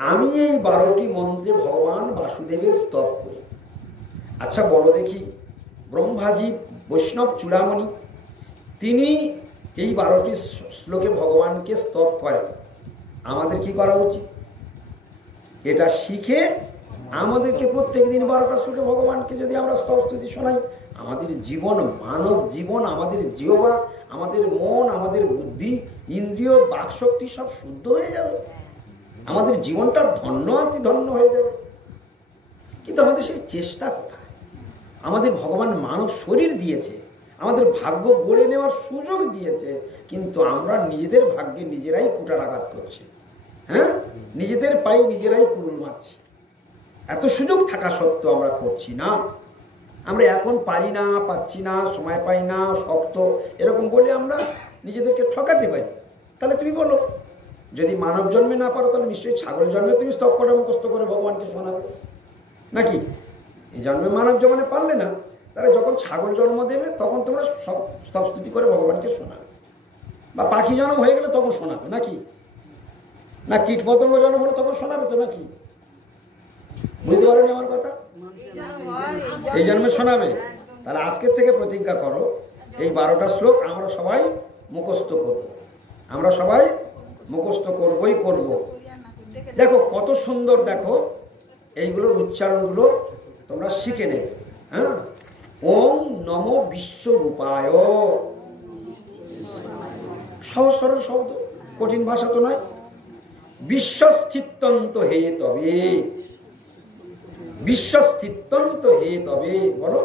আমি এই 12টি মন্ত্রে ভগবান বাসুদেবের স্তব করি। আচ্ছা বলো দেখি, ব্রহ্মাজি বৈষ্ণব চূড়ামণি, তিনি এই 12টি শ্লোকে ভগবানকে স্তব করেন। আমাদের কি করা উচিত? এটা শিখে আমাদেরকে প্রত্যেক দিন 12টা শ্লোকে ভগবানকে যদি আমরা স্তব স্তুতি শোনাই, আমাদের জীবন, মানব জীবন, আমাদের জিহ্বা, আমাদের মন, আমাদের বুদ্ধি, ইন্দ্রিয়, বাকশক্তি সব শুদ্ধ হয়ে যাবে। আমাদের জীবনটা ধন্য অতি ধন্য হয়ে যাবে। কিন্তু আমাদের সেই চেষ্টা কোথায়? আমাদের ভগবান মানব শরীর দিয়েছে, আমাদের ভাগ্য গড়ে নেওয়ার সুযোগ দিয়েছে, কিন্তু আমরা নিজেদের ভাগ্যে নিজেরাই কুঠারাঘাত করছি। হ্যাঁ, নিজেদের পায়ে নিজেরাই কুড়ুল মারছি। এত সুযোগ থাকা সত্ত্বেও আমরা করছি না। আমরা এখন পারি না, পাচ্ছি না, সময় পাই না, শক্ত, এরকম বলে আমরা নিজেদেরকে ঠকাতে পারি। তাহলে তুমি বলো, যদি মানব জন্মে না পারো, তাহলে নিশ্চয়ই ছাগল জন্মে তুমি স্তব করে মুখস্থ করে ভগবানকে শোনাবে নাকি? এই জন্মে মানব জন্মে পারলে না, তাহলে যখন ছাগল জন্ম দেবে তখন তোমরা সব স্তব স্তুতি করে ভগবানকে শোনাবে। বা পাখি জন্ম হয়ে গেলে তখন শোনাবে নাকি? না কীট পতঙ্গ জন্ম হলে তখন শোনাবে তো নাকি? বুঝতে পারেন আমার কথা? এই জন্মে শোনাবে। তাহলে আজকের থেকে প্রতিজ্ঞা করো, এই 12টা শ্লোক আমরা সবাই মুখস্থ করব, আমরা সবাই মুখস্থ করবই করব। দেখো কত সুন্দর, দেখো এইগুলোর উচ্চারণগুলো তোমরা শিখে নেবে। হ্যাঁ, ওম নমো বিশ্বরূপায়, সহজ সরল শব্দ, কঠিন ভাষা তো নয়। বিশ্বস্থিতন্ত হে তবে, বিশ্বস্থিতন্ত হে তবে, বলো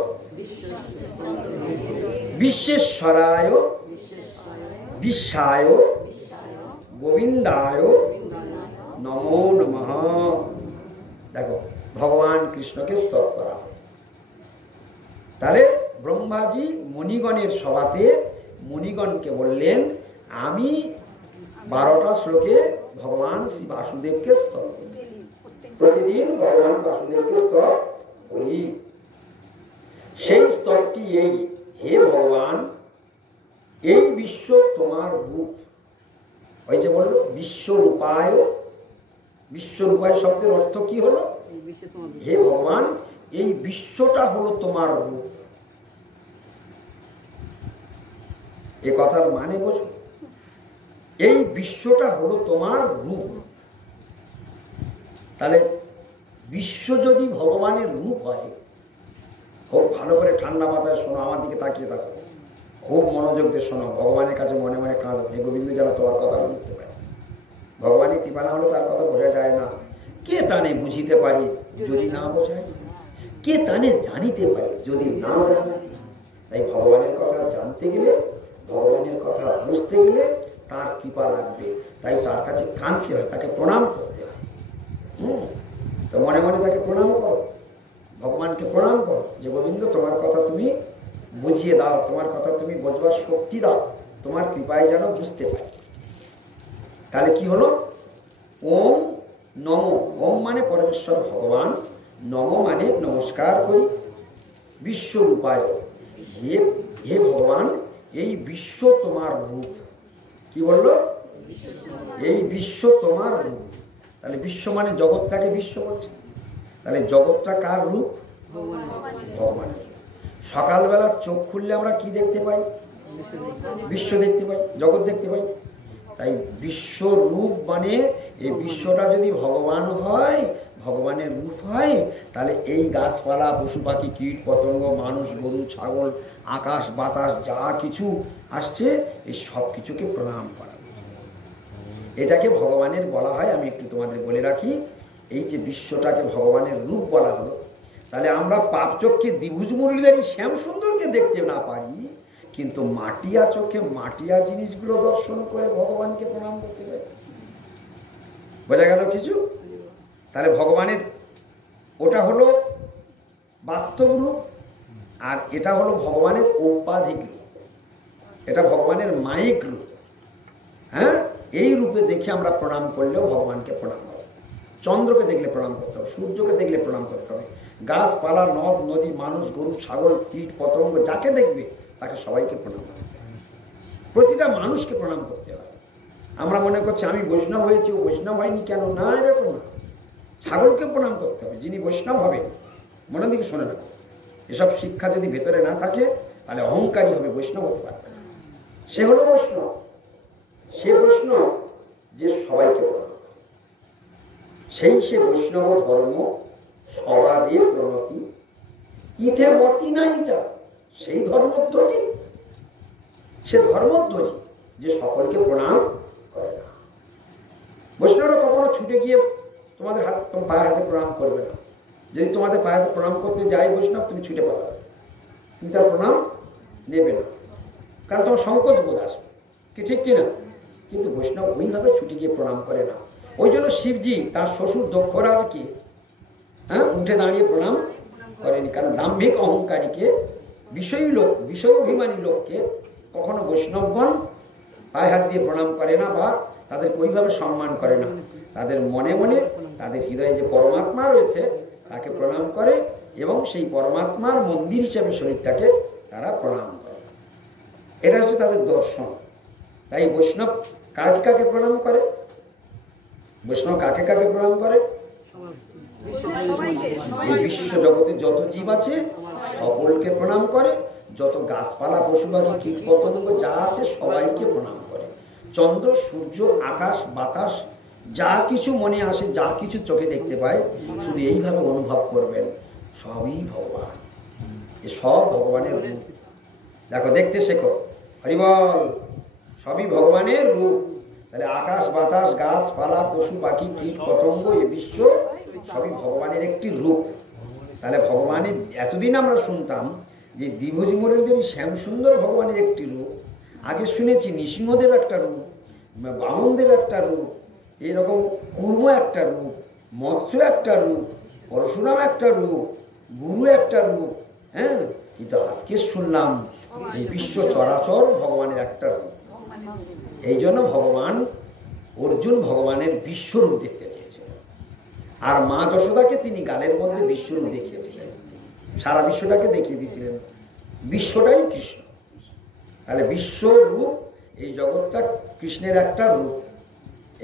বিশ্বেশ্বরায় বিশ্বায় গোবিন্দায় নমো নমঃ। দেখো ভগবান কৃষ্ণকে স্তব করা। তাহলে ব্রহ্মাজি মণিগণের সভাতে মণিগণকে বললেন, আমি 12টা শ্লোকে ভগবান শ্রী বাসুদেবকে স্তব করি, প্রতিদিন ভগবান বাসুদেবকে স্তব করি। সেই স্তবটি এই, হে ভগবান, এই বিশ্ব তোমার রূপ। ওই যে বললো বিশ্বরূপায়, বিশ্বরূপায় শব্দের অর্থ কি হলো? হে ভগবান, এই বিশ্বটা হলো তোমার রূপ। এ কথার মানে বোঝো, এই বিশ্বটা হলো তোমার রূপ। তাহলে বিশ্ব যদি ভগবানের রূপ হয়, খুব ভালো করে ঠান্ডা মাথায় শোনো, আমার দিকে তাকিয়ে থাকো, খুব মনোযোগ দিয়ে শোনো, ভগবানের কাছে মনে মনে কাঁদো, হে গোবিন্দ যেন তোমার কথা বুঝতে পারে। ভগবানের কৃপা না হলে তার কথা বোঝা যায় না। কে তানে বুঝিতে পারি যদি না বোঝায়, কে তানে জানিতে পারি যদি না জানে। তাই ভগবানের কথা জানতে গেলে, ভগবানের কথা বুঝতে গেলে তার কৃপা লাগবে। তাই তার কাছে কাঁদতে হয়, তাকে প্রণাম করতে হয়। তো মনে মনে তাকে প্রণাম করো, ভগবানকে প্রণাম করো যে গোবিন্দ তোমার কথা তুমি বুঝিয়ে দাও, তোমার কথা তুমি বোঝবার শক্তি দাও, তোমার কৃপায় যেন বুঝতে পারি। তাহলে কি হলো? ওম নমো, ওম মানে পরমেশ্বর ভগবান, নম মানে নমস্কার করি, বিশ্বরূপায়, হে হে ভগবান, এই বিশ্ব তোমার রূপ। কি বললো? এই বিশ্ব তোমার রূপ। তাহলে বিশ্ব মানে জগৎটাকে বিশ্ব বলছে। তাহলে জগৎটা কার রূপ? ভগবানের। সকালবেলা চোখ খুললে আমরা কি দেখতে পাই? বিশ্ব দেখতে পাই, জগৎ দেখতে পাই। তাই বিশ্বরূপ মানে এই বিশ্বটা যদি ভগবান হয়, ভগবানের রূপ হয়, তাহলে এই গাছপালা, পশু পাখি, কীট পতঙ্গ, মানুষ, গরু, ছাগল, আকাশ বাতাস যা কিছু আসছে, এই সব কিছুকে প্রণাম করা, এটাকে ভগবানের বলা হয়। আমি একটু তোমাদের বলে রাখি, এই যে বিশ্বটাকে ভগবানের রূপ বলা হলো, তাহলে আমরা পাপ চক্ষে দ্বিভুজ মুরলীধারী শ্যাম সুন্দরকে দেখতে না পারি, কিন্তু মাটিয়া চোখে মাটিয়া জিনিসগুলো দর্শন করে ভগবানকে প্রণাম করতে পারি। বোঝা গেল কিছু? তাহলে ভগবানের ওটা হলো বাস্তব রূপ, আর এটা হলো ভগবানের ঔপাধিক রূপ, এটা ভগবানের মায়িক রূপ। হ্যাঁ, এই রূপে দেখে আমরা প্রণাম করলেও ভগবানকে প্রণাম হবে। চন্দ্রকে দেখলে প্রণাম করতে হবে, সূর্যকে দেখলে প্রণাম করতে হবে, গাছপালা, নদ নদী, মানুষ, গরু, ছাগল, কীট পতঙ্গ যাকে দেখবে তাকে সবাইকে প্রণাম করতে হবে, প্রতিটা মানুষকে প্রণাম করতে হবে। আমরা মনে করছি আমি বৈষ্ণব হয়েছি, ও বৈষ্ণব হয়নি কেন? না, এরকম না। ছাগলকে প্রণাম করতে হবে যিনি বৈষ্ণব হবে। মনের দিকে শোনে রাখো, এসব শিক্ষা যদি ভেতরে না থাকে তাহলে অহংকারী হবে, বৈষ্ণব হতে পারবে না। সে হলো বৈষ্ণব, সে বৈষ্ণব যে সবাইকে প্রণাম, সেই সে বৈষ্ণব ধর্ম সবারই প্রণতি, ইথে মতি নাই যা, সেই ধর্মধ্বজি, সে ধর্মধ্বজি যে সকলকে প্রণাম করে না। বৈষ্ণবরা কখনো ছুটে গিয়ে তোমাদের পায়ে হাতে প্রণাম করবে না। যদি তোমাদের পায়ে হাতে প্রণাম করতে যাই বৈষ্ণব, তুমি ছুটে পাবে, তুমি তার প্রণাম নেবে না, কারণ তোমার সংকোচ বোধ আসবে, কি ঠিক কিনা? কিন্তু বৈষ্ণব ওইভাবে ছুটে গিয়ে প্রণাম করে না। ওই জন্য শিবজি তার শ্বশুর দক্ষরাজকে উঠে দাঁড়িয়ে প্রণাম করেনি, কারণ দাম্ভিক অহংকারীকে, বিষয়ী লোক, বিষয় অভিমানী লোককে কখনো বৈষ্ণবগণ পায়ে হাত দিয়ে প্রণাম করে না, বা তাদেরকে ওইভাবে সম্মান করে না। তাদের মনে মনে তাদের হৃদয়ে যে পরমাত্মা রয়েছে তাকে প্রণাম করে, এবং সেই পরমাত্মার মন্দির হিসেবে শরীরটাকে তারা প্রণাম করে। এটা হচ্ছে তাদের দর্শন। তাই বৈষ্ণব কাকে কাকে প্রণাম করে? বৈষ্ণব কাকে কাকে প্রণাম করে? এই বিশ্ব জগতে যত জীব আছে সকলকে প্রণাম করে, যত গাছপালা পশু পাখি কীট পতঙ্গ যা আছে সবাইকে প্রণাম করে। চন্দ্র সূর্য আকাশ বাতাস যা কিছু মনে আসে, যা কিছু চোখে দেখতে পায়, শুধু এইভাবে অনুভব করবেন সবই ভগবান, এ সব ভগবানের রূপ। দেখো, দেখতে শেখো, হরিবল, সবই ভগবানের রূপ। তাহলে আকাশ বাতাস গাছপালা পশু পাখি কীট পতঙ্গ এ বিশ্ব সবই ভগবানের একটি রূপ। তাহলে ভগবানের এতদিন আমরা শুনতাম যে দ্বিভুজ মুরলীদেবী শ্যামসুন্দর ভগবানের একটি রূপ, আগে শুনেছি নৃসিংহদেব একটা রূপ, বামনদেব একটা রূপ, এইরকম কুর্ম একটা রূপ, মৎস্য একটা রূপ, পরশুরাম একটা রূপ, গুরু একটা রূপ। হ্যাঁ, কিন্তু আজকে শুনলাম এই বিশ্ব চরাচর ভগবানের একটা রূপ। এই জন্য ভগবান অর্জুন ভগবানের বিশ্বরূপ দেখতে চেয়েছিলেন, আর মা যশোদাকে তিনি গালের মধ্যে বিশ্বরূপ দেখিয়েছিলেন, সারা বিশ্বটাকে দেখিয়ে দিয়েছিলেন বিশ্বটাই কৃষ্ণ। তাহলে বিশ্বরূপ, এই জগৎটা কৃষ্ণের একটা রূপ,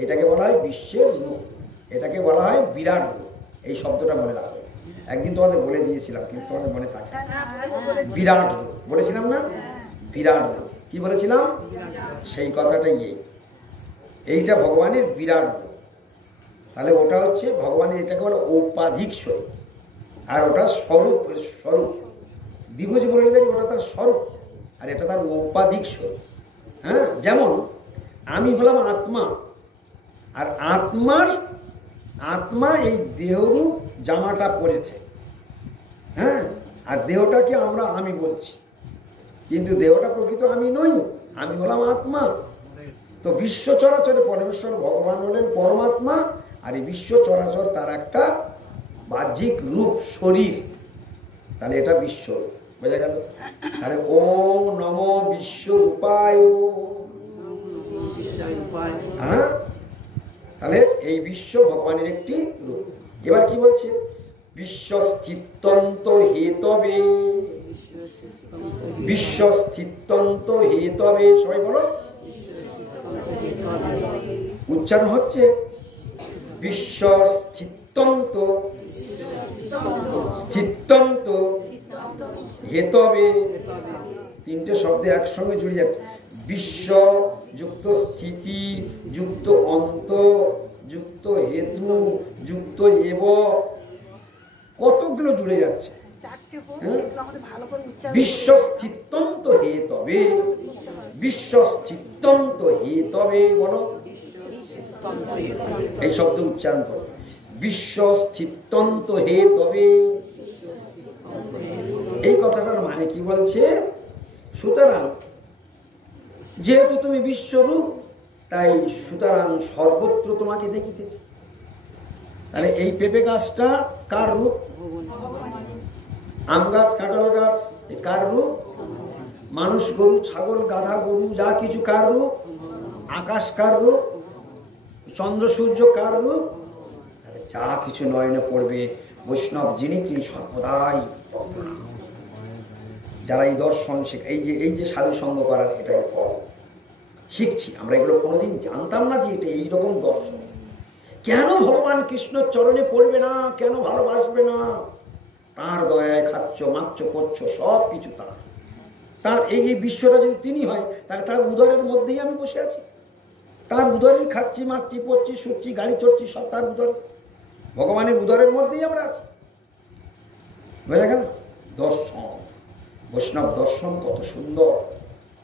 এটাকে বলা হয় বিশ্বের রূপ, এটাকে বলা হয় বিরাট রূপ। এই শব্দটা মনে রাখো, একদিন তোমাদের বলে দিয়েছিলাম কিন্তু তোমাদের মনে থাকে। বিরাট রূপ বলেছিলাম না, বিরাট রূপ কি বলেছিলাম, সেই কথাটাই এইটা ভগবানের বিরাট রূপ। তাহলে ওটা হচ্ছে ভগবানের, এটাকে বলে ঔপাধিক স্বরূপ, আর ওটা স্বরূপ। স্বরূপ দ্বিভুজ মুরলীদেবী ওটা তার স্বরূপ, আর এটা তার ঔপাধিক স্বরূপ। হ্যাঁ, যেমন আমি হলাম আত্মা, আর আত্মা এই দেহরূপ জামাটা পরেছে। হ্যাঁ, আর দেহটাকে আমরা আমি বলছি, কিন্তু দেহটা প্রকৃত আমি নই, আমি হলাম আত্মা। তো বিশ্ব চরাচরে পরমেশ্বর ভগবান হলেন পরমাত্মা, আর এই বিশ্ব চরাচর তার একটা বাহ্যিক রূপ, শরীর। তাহলে এটা বিশ্ব, বোঝা গেল? তাহলে ওম নমো বিশ্বরূপায়। হ্যাঁ, তাহলে এই বিশ্ব ভগবানের একটি রূপ। এবার কি বলছে, বিশ্বস্থিতন্ত হেতবে, বিশ্বস্থিতন্ত হেতবে, সবাই বলো, উচ্চারণ হচ্ছে বিশ্বস্থিতন্ত, স্থিতন্ত হেতবে, তিনটে শব্দ একসঙ্গে জুড়ে যাচ্ছে। বিশ্ব যুক্ত স্থিতি যুক্ত অন্ত যুক্ত হেতু যুক্ত এব, কতগুলো জুড়ে যাচ্ছে। বিশ্বস্থিতন্ত হেতবে, বিশ্বস্থিতন্ত হেতবে, বলো, এই শব্দ উচ্চারণ করো, বিশ্বস্থিতন্ত হেতবে। এই কথাটার মানে কি বলছে, সুতরাং যেহেতু তুমি বিশ্বরূপ, তাই সুতরাং সর্বত্র তোমাকে দেখিতেছি। তাহলে এই পেঁপে গাছটা কার রূপ, আম গাছ কাঁঠাল গাছ কার রূপ, মানুষ গরু ছাগল গাধা গরু যা কিছু কার রূপ, আকাশ কার রূপ, চন্দ্র সূর্য কার রূপ। তাহলে যা কিছু নয়নে পড়বে বৈষ্ণব যিনি, তিনি সর্বদাই। যারা এই দর্শন শেখে, এই যে সাধু সঙ্গ করার এটাই ফল, শিখছি আমরা, এগুলো কোনোদিন জানতাম না যে এটা এইরকম দর্শন। কেন ভগবান কৃষ্ণ চরণে পড়বে না, কেন ভালোবাসবে না? তার দয়ায় খাচ্ছ মাচ্ছ করছ, সব কিছু তার এই বিশ্বটা যদি তিনি হয়, তাহলে তার উদরের মধ্যেই আমি বসে আছি, তার উদরেই খাচ্ছি মাচ্ছি পড়ছি শুচ্ছি গাড়ি চড়ছি, সব তার উদরে, ভগবানের উদরের মধ্যেই আমরা আছি। বুঝা গেল? দর্শন, বৈষ্ণব দর্শন কত সুন্দর,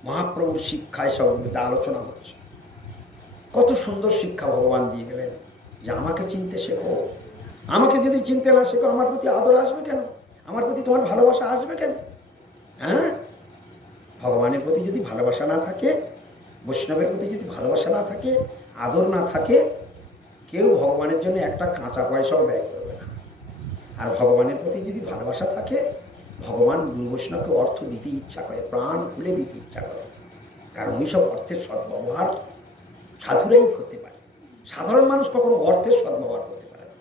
মহাপ্রভুর শিক্ষায় সব যা আলোচনা হচ্ছে, কত সুন্দর শিক্ষা ভগবান দিয়ে গেলেন যে আমাকে চিনতে শেখো। আমাকে যদি চিনতে না শেখো, আমার প্রতি আদর আসবে কেন, আমার প্রতি তোমার ভালোবাসা আসবে কেন? হ্যাঁ, ভগবানের প্রতি যদি ভালোবাসা না থাকে, বৈষ্ণবের প্রতি যদি ভালোবাসা না থাকে, আদর না থাকে, কেউ ভগবানের জন্য একটা কাঁচা পয়সাও ব্যয় করবে না। আর ভগবানের প্রতি যদি ভালোবাসা থাকে, ভগবান গুরু বৈষ্ণবকে অর্থ দিতে ইচ্ছা করে, প্রাণ খুলে দিতে ইচ্ছা করে, কারণ ওই সব অর্থের সদ্ব্যবহার সাধুরাই করতে পারে। সাধারণ মানুষ কখনো অর্থের সদ্ব্যবহার করতে পারে না।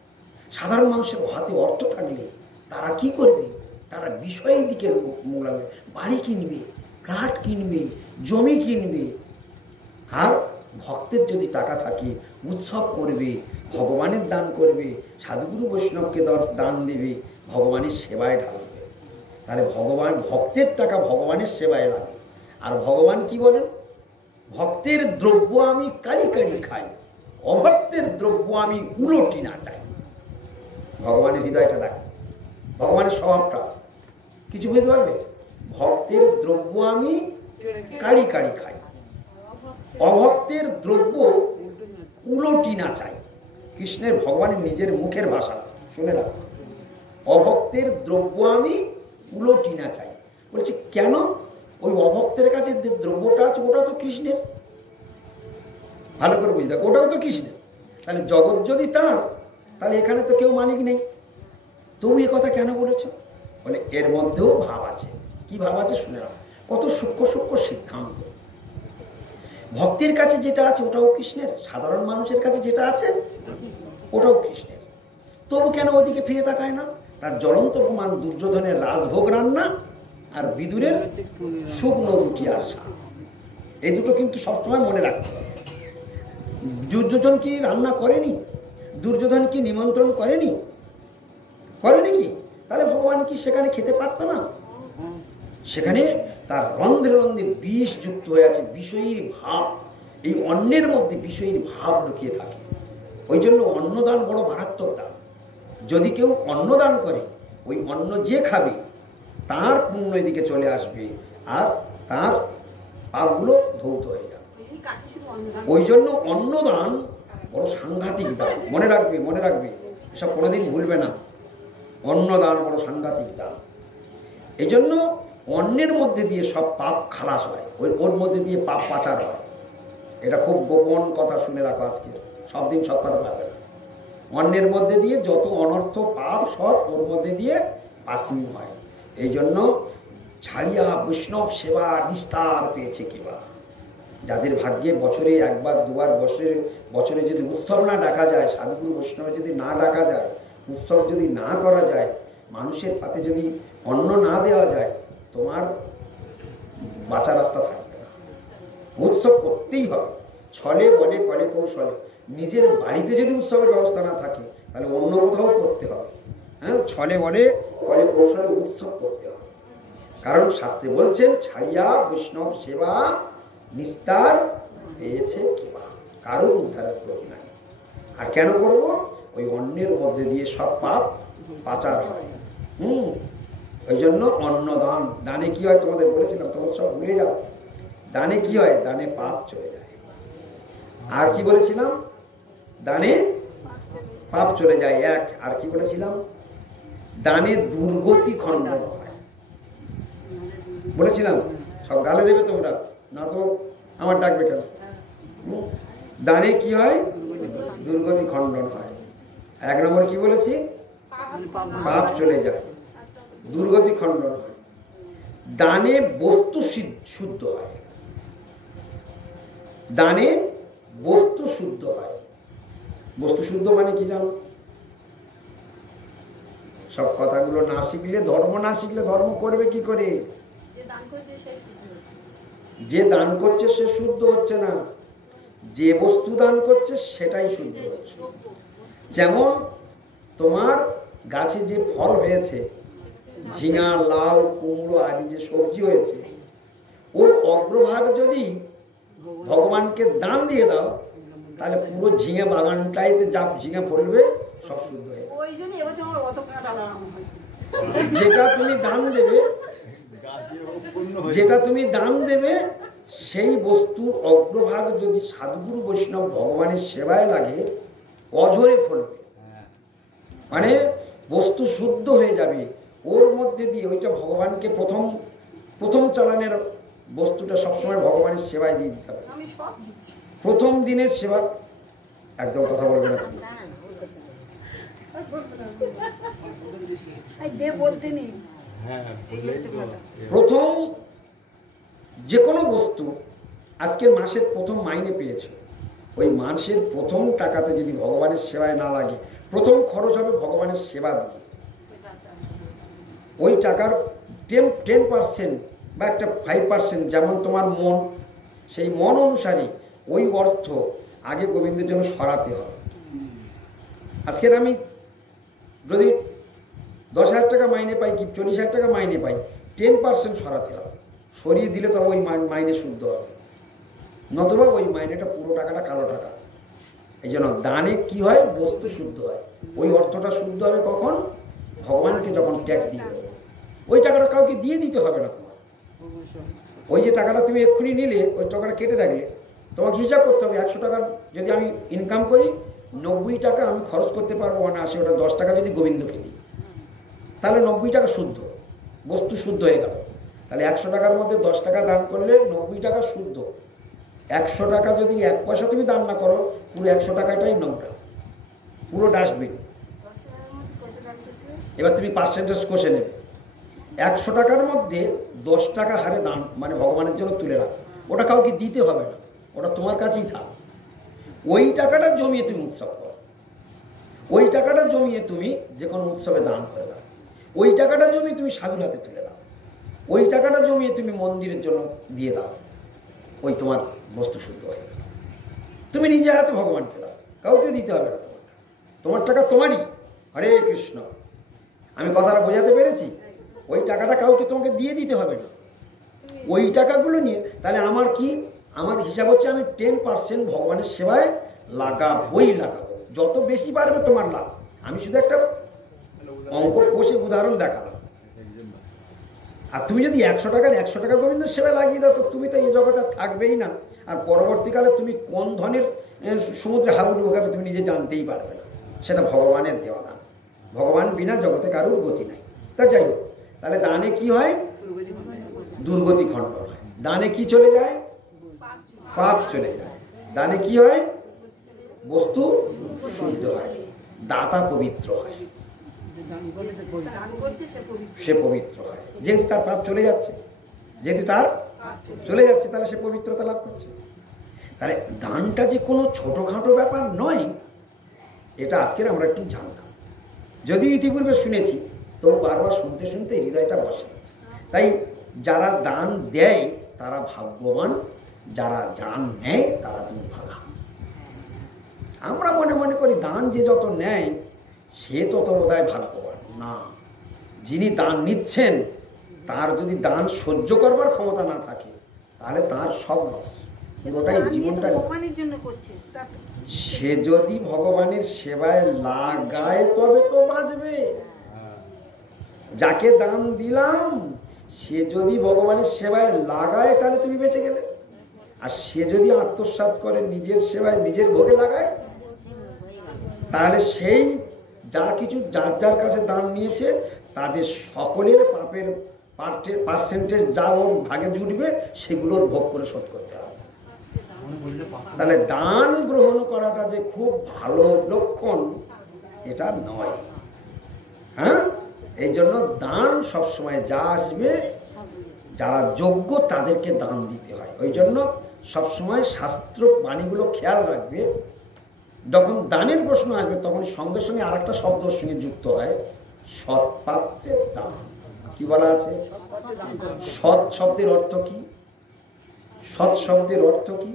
সাধারণ মানুষের হাতে অর্থ থাকলে তারা কি করবে, তারা বিষয়ের দিকে মুখ লাগবে, বাড়ি কিনবে, ফ্ল্যাট কিনবে, জমি কিনবে। আর ভক্তের যদি টাকা থাকে, উৎসব করবে, ভগবানের দান করবে, সাধুগুরু বৈষ্ণবকে দান দেবে, ভগবানের সেবায় ঢালবে। তাহলে ভগবান, ভক্তের টাকা ভগবানের সেবায় লাগে। আর ভগবান কি বলেন? ভক্তের দ্রব্য আমি কাড়ি কাড়ি খাই, অভক্তের দ্রব্য আমি উলটি না চাই। ভগবানের হৃদয়টা দেখে, ভগবানের স্বভাবটা কিছু বুঝতে পারবে? ভক্তের দ্রব্য আমি কাড়ি কাড়ি খাই, অভক্তের দ্রব্য উলটি না চাই। কৃষ্ণের, ভগবানের নিজের মুখের ভাষা শুনে রাখো, অভক্তের দ্রব্য আমি উলটি না চাই। বলছি কেন? ওই অভক্তের কাছে যে দ্রব্যটা আছে ওটাও তো কৃষ্ণের। ভালো করে বুঝতে, ওটাও তো কৃষ্ণের। তাহলে জগৎ যদি তার, তাহলে এখানে তো কেউ মালিক নেই। তবু এ কথা কেন বলেছ? বলে এর মধ্যেও ভাব আছে। কি ভাব আছে শুনে রাখো, কত সূক্ষ্ম সূক্ষ্ম সিদ্ধান্ত। ভক্তের কাছে যেটা আছে ওটাও কৃষ্ণের, সাধারণ মানুষের কাছে যেটা আছে ওটাও কৃষ্ণের। তবু কেন ওদিকে ফিরে তাকায় না? তার জ্বলন্ত প্রমাণ দুর্যোধনের রাজভোগ রান্না আর বিদুরের শুকনো রুটি আর শাক। এই দুটো কিন্তু সবসময় মনে রাখতে হবে। দুর্যোধন কি রান্না করেনি? দুর্যোধন কি নিমন্ত্রণ করেনি? করেনি কি? তাহলে ভগবান কি সেখানে খেতে পারত না? সেখানে তার রন্ধ্রে রন্ধ্রে বিষ যুক্ত হয়ে আছে, বিষয়ীর ভাব। এই অন্নের মধ্যে বিষয়ীর ভাব লুকিয়ে থাকে। ওই জন্য অন্নদান বড় মারাত্মক দান। যদি কেউ অন্নদান করে, ওই অন্ন যে খাবে তার পুণ্য এদিকে চলে আসবে আর তার পাপগুলো ধৌত হয়ে যাবে। ওই জন্য অন্নদান বড় সাংঘাতিক দান। মনে রাখবে, মনে রাখবে, এসব কোনোদিন ভুলবে না। অন্নদান বড় সাংঘাতিক দান। এই জন্য অন্নের মধ্যে দিয়ে সব পাপ খালাস হয়, ওর মধ্যে দিয়ে পাপ পাচার হয়। এটা খুব গোপন কথা, শুনে রাখো। আজকে সব দিন সব কথা পাবে না। অন্নের মধ্যে দিয়ে যত অনর্থ পাপ সব ওর মধ্যে দিয়ে পাসিং হয়। এই জন্য ছাড়িয়া বৈষ্ণব সেবা নিস্তার পেয়েছে কিবা। যাদের ভাগ্যে বছরে একবার দুবার, বছরে যদি উৎসব না ডাকা যায়, সাধুগুরু বৈষ্ণব যদি না ডাকা যায়, উৎসব যদি না করা যায়, মানুষের পাতে যদি অন্ন না দেওয়া যায়, তোমার বাঁচা রাস্তা থাকবে না। উৎসব করতেই হবে, ছলে বলে কলে কৌশলে। নিজের বাড়িতে যদি উৎসবের ব্যবস্থা না থাকে, তাহলে অন্য কোথাও করতে হবে। হ্যাঁ, ছলে বলে কলে কৌশলে উৎসব করতে হবে। কারণ শাস্ত্রে বলছেন, ছাড়িয়া বৈষ্ণব সেবা নিস্তার পেয়েছে কিবা। কারোর উদ্ধারের প্রতি নাই। আর কেন করব? ওই অন্নের মধ্যে দিয়ে সব পাপ পাচার হয়। ওই জন্য অন্নদান। দানে কি হয় তোমাদের বলেছিলাম, তোমরা সব ভুলে যাও। দানে কি হয়? দানে পাপ চলে যায়। আর কি বলেছিলাম? দানে পাপ চলে যায় এক। আর কি বলেছিলাম? দানে দুর্গতি খণ্ডন হয় বলেছিলাম। সব গালে দেবে তোমরা, না তো আমার ডাকবে কেন? দানে কি হয়? দুর্গতি খণ্ডন হয়। এক নম্বর কি বলেছি? পাপ চলে যায়, দুর্গতি খণ্ডন হয়। দানে বস্তু শুদ্ধ হয়। দানে বস্তু শুদ্ধ হয়। বস্তু শুদ্ধ মানে কি জানো? সব কথাগুলো না শিখলে, ধর্ম না শিখলে ধর্ম করবে কি করে? যে দান করছে সে শুদ্ধ হচ্ছে না, যে বস্তু দান করছে সেটাই শুদ্ধ হচ্ছে। যেমন তোমার গাছে যে ফল হয়েছে, ঝিঙা, লাউ, কুমড়ো আদি যে সবজি হয়েছে, ওর অগ্রভাগ যদি ভগবানকে দান দিয়ে দাও, তাহলে পুরো ঝিঙে বাগানটাইতে যা ঝিঙে ফলবে সব শুদ্ধ হয়ে যাবে। যেটা তুমি দান দেবে, যেটা তুমি দান দেবে, সেই বস্তুর অগ্রভাগ যদি সাধুগুরু বৈষ্ণব ভগবানের সেবায় লাগে, অঝরে ফলবে। মানে বস্তু শুদ্ধ হয়ে যাবে। ওর মধ্যে দিয়ে ওইটা ভগবানকে প্রথম চালানের বস্তুটা সবসময় ভগবানের সেবায় দিয়ে দিতে হবে। প্রথম দিনের সেবা একদম কথা বলবে না তুমি। প্রথম যে কোনো বস্তু, আজকের মাসের প্রথম মাইনে পেয়েছে, ওই মাসের প্রথম টাকাতে যদি ভগবানের সেবায় না লাগে, প্রথম খরচ হবে ভগবানের সেবা দিয়ে। ওই টাকার 10% বা একটা 5%, যেমন তোমার মন, সেই মন অনুসারে ওই অর্থ আগে গোবিন্দের জন্য সরাতে হবে। আজকের আমি যদি 10,000 টাকা মাইনে পাই কি 40,000 টাকা মাইনে পাই, 10% সরাতে হবে। সরিয়ে দিলে তো ওই মাইনে শুদ্ধ হবে, নতুবা ওই মাইনেটা পুরো টাকাটা কালো টাকা। এই জন্য দানে কি হয়, বস্তু শুদ্ধ হয়। ওই অর্থটা শুদ্ধ হবে কখন, ভগবানকে যখন ট্যাক্স দিয়ে দেবে। ওই টাকাটা কাউকে দিয়ে দিতে হবে না তোমার। ওই যে টাকাটা তুমি এক্ষুনি নিলে, ওই টাকাটা কেটে রাখলে, তোমাকে হিসাব করতে হবে 100 টাকার যদি আমি ইনকাম করি, 90 টাকা আমি খরচ করতে পারবো অনায়াসে। ওটা 10 টাকা যদি গোবিন্দকে দিই, তাহলে 90 টাকা শুদ্ধ, বস্তু শুদ্ধ হয়ে গেল। তাহলে 100 টাকার মধ্যে 10 টাকা দান করলে 90 টাকা শুদ্ধ। 100 টাকা যদি 1 পয়সা তুমি দান না করো, পুরো 100 টাকাটাই নোংরা, পুরো ডাস্টবিন। এবার তুমি পার্সেন্টেজ কষে নেবে। 100 টাকার মধ্যে 10 টাকা হারে দান মানে ভগবানের জন্য তুলে রাখো, ওটা কাউকে দিতে হবে না, ওটা তোমার কাছেই থাক। ওই টাকাটা জমিয়ে তুমি উৎসব করো, ওই টাকাটা জমিয়ে তুমি যে কোনো উৎসবে দান করে দাও, ওই টাকাটা জমিয়ে তুমি সাধুর হাতে তুলে দাও, ওই টাকাটা জমিয়ে তুমি মন্দিরের জন্য দিয়ে দাও। ওই তোমার বস্তু শুদ্ধ হয়ে গেল। তুমি নিজে হাতে ভগবানকে দাও, কাউকে দিতে হবে না। তোমার টাকা তোমারই। হরে কৃষ্ণ। আমি কথাটা বোঝাতে পেরেছি? ওই টাকাটা কাউকে তোমাকে দিয়ে দিতে হবে না। ওই টাকাগুলো নিয়ে তাহলে আমার কি, আমার হিসাব হচ্ছে আমি 10% ভগবানের সেবায় লাগাবোই লাগাবো। যত বেশি পারবে তোমার লাভ। আমি শুধু একটা অঙ্ক কষে উদাহরণ দেখালাম। আর তুমি যদি 100 টাকার 100 টাকা গোবিন্দের সেবায় লাগিয়ে দাও, তো তুমি তো এই জগতে থাকবেই না। আর পরবর্তীকালে তুমি কোন ধনের সমুদ্রে হাবুডুবু খাবে তুমি নিজে জানতেই পারবে না। সেটা ভগবানের দেওয়া দান। ভগবান বিনা জগতে কারোর গতি নাই। তা যাই হোক, তাহলে দানে কি হয়, দুর্গতি খণ্ডন হয়। দানে কি চলে যায়, পাপ চলে যায়। দানে কি হয়, বস্তু শুদ্ধ হয়, দাতা পবিত্র হয়, সে পবিত্র হয়। যেহেতু তার পাপ চলে যাচ্ছে, যেহেতু তার চলে যাচ্ছে, তাহলে সে পবিত্রতা লাভ করছে। তাহলে দানটা যে কোনো ছোটখাটো ব্যাপার নয়, এটা আজকের আমরা একটু জানলাম। যদিও ইতিপূর্বে শুনেছি, তো বারবার শুনতে শুনতে হৃদয়টা বসে। তাই যারা দান দেয় তারা ভাগ্যবান, যারা দান নেয় তারা দুর্ভাগা। আমরা মনে মনে করি দান যে যত নেয় সে তত বোধহয় ভাগ্যবান। না, যিনি দান নিচ্ছেন তার যদি দান সহ্য করবার ক্ষমতা না থাকে, তাহলে তার সব লস, পুরোটাই জীবনটা। সে যদি ভগবানের সেবায় লাগায় তবে তো বাঁচবে। যাকে দান দিলাম সে যদি ভগবানের সেবায় লাগায় তাহলে তুমি বেঁচে গেলে। আর সে যদি আত্মসাৎ করে নিজের সেবায় নিজের ভোগে লাগায়, তাহলে সেই যা কিছু যার যার কাছে দান নিয়েছে তাদের সকলের পাপের পার্সেন্টেজ যা ওর ভাগে জুটবে সেগুলোর ভোগ করে শোধ করতে হবে। তাহলে দান গ্রহণ করাটা যে খুব ভালো লক্ষণ এটা নয়। হ্যাঁ, এই জন্য দান সবসময় যা আসবে যারা যোগ্য তাদেরকে দান দিতে হয়। ওই জন্য সবসময় শাস্ত্র বাণীগুলো খেয়াল রাখবে। যখন দানের প্রশ্ন আসবে তখন সঙ্গে সঙ্গে আর একটা শব্দের সঙ্গে যুক্ত হয়, সৎপাত্রের দান। কি বলা আছে? সৎ শব্দের অর্থ কি? সৎ শব্দের অর্থ কি?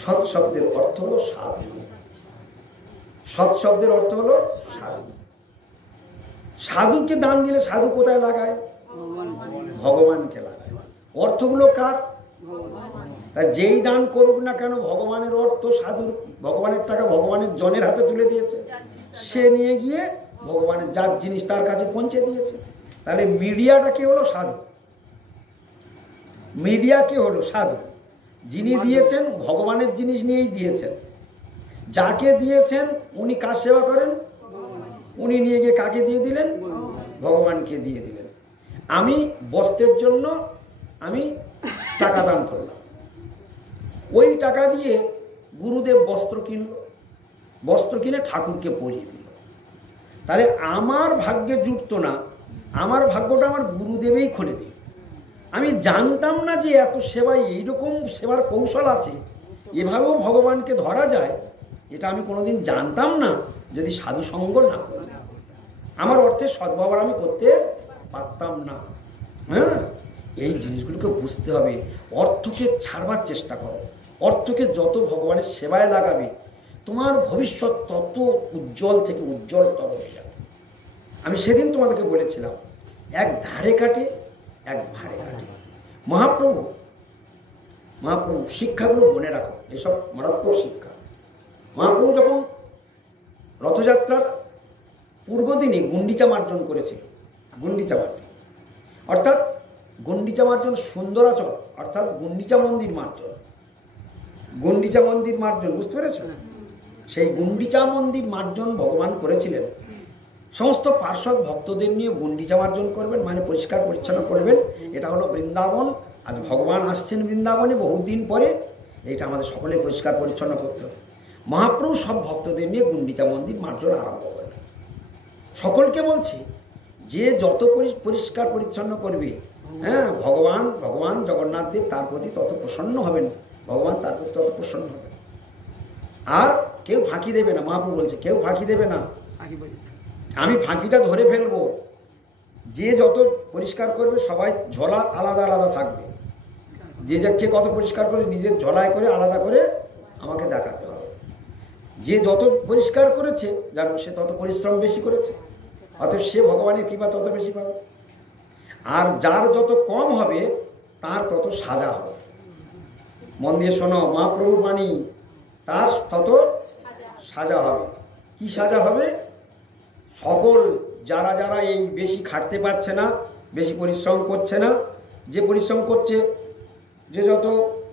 সৎ শব্দের অর্থ হলো সাধু। সৎ শব্দের অর্থ হলো সাধু। সাধুকে দান দিলে সাধু কোথায় লাগায়? ভগবানকে লাগায়। অর্থগুলো কার? তাই যেই দান করুক না কেন ভগবানের অর্থ সাধুর, ভগবানের টাকা ভগবানের জনের হাতে তুলে দিয়েছে, সে নিয়ে গিয়ে ভগবানের যার জিনিস তার কাছে পৌঁছে দিয়েছে। তাহলে মিডিয়াটা কে হলো? সাধু। মিডিয়া কে হলো? সাধু। যিনি দিয়েছেন ভগবানের জিনিস নিয়েই দিয়েছেন। যাকে দিয়েছেন উনি কার সেবা করেন? উনি নিয়ে গিয়ে কাকে দিয়ে দিলেন? ভগবানকে দিয়ে দিলেন। আমি বস্ত্রের জন্য আমি টাকা দান করলাম, ওই টাকা দিয়ে গুরুদেব বস্ত্র কিনল, বস্ত্র কিনে ঠাকুরকে পরিয়ে দিল। তাহলে আমার ভাগ্যে জুটতো না, আমার ভাগ্যটা আমার গুরুদেবেই খুলে দিল। আমি জানতাম না যে এত সেবায় এইরকম সেবার কৌশল আছে, এভাবেও ভগবানকে ধরা যায়। এটা আমি কোনোদিন জানতাম না যদি সাধু সঙ্গ না করতাম। আমার অর্থের সদ্ব্যবহার আমি করতে পারতাম না। হ্যাঁ, এই জিনিসগুলোকে বুঝতে হবে। অর্থকে ছাড়বার চেষ্টা করো। অর্থকে যত ভগবানের সেবায় লাগাবে তোমার ভবিষ্যৎ তত উজ্জ্বল থেকে উজ্জ্বলতর হয়ে যাবে। আমি সেদিন তোমাদেরকে বলেছিলাম, এক ধারে কাটে এক ভারে কাটে। মহাপ্রভু শিক্ষাগুলো মনে রাখো, এসব মারাত্মক শিক্ষা। মহাপ্রভু যখন রথযাত্রার পূর্বদিনে গুন্ডিচা মার্জন করেছিল, গুন্ডিচা মার্জন অর্থাৎ গুন্ডিচা মার্জন সুন্দরাচল অর্থাৎ গুন্ডিচা মন্দির মার্জন, গুন্ডিচা মন্দির মার্জন, বুঝতে পেরেছ? সেই গুন্ডিচা মন্দির মার্জন ভগবান করেছিলেন। সমস্ত পার্শ্বদ ভক্তদের নিয়ে গুন্ডিচা মার্জন করবেন, মানে পরিষ্কার পরিচ্ছন্ন করবেন। এটা হলো বৃন্দাবন, আজ ভগবান আসছেন বৃন্দাবনে বহুদিন পরে, এইটা আমাদের সকলে পরিষ্কার পরিচ্ছন্ন করতে হবে। মহাপ্রভু সব ভক্তদের নিয়ে গুন্ডিচা মন্দির মার্জন আরম্ভ করলেন। সকলকে বলছে যে যত পরিষ্কার পরিচ্ছন্ন করবে, হ্যাঁ, ভগবান জগন্নাথ দেব তার প্রতি তত প্রসন্ন হবেন, ভগবান তার প্রতি তত প্রসন্ন হবেন। আর কেউ ফাঁকি দেবে না। মহাপ্রভু বলছে কেউ ফাঁকি দেবে না, আমি ফাঁকিটা ধরে ফেলবো। যে যত পরিষ্কার করবে সবাই ঝোলা আলাদা আলাদা থাকবে, যে যাকে কত পরিষ্কার করে নিজের ঝোলায় করে আলাদা করে আমাকে দেখাতে হবে। যে যত পরিষ্কার করেছে জানো সে তত পরিশ্রম বেশি করেছে, অতএব সে ভগবানের কৃপা তত বেশি পাবে। আর যার যত কম হবে তার তত সাজা হবে। মন দিয়ে শোনো, মহাপ্রভুর বাণী, তার তত সাজা হবে। কি সাজা হবে? সকল যারা যারা এই বেশি খাটতে পারছে না, বেশি পরিশ্রম করছে না, যে পরিশ্রম করছে, যে যত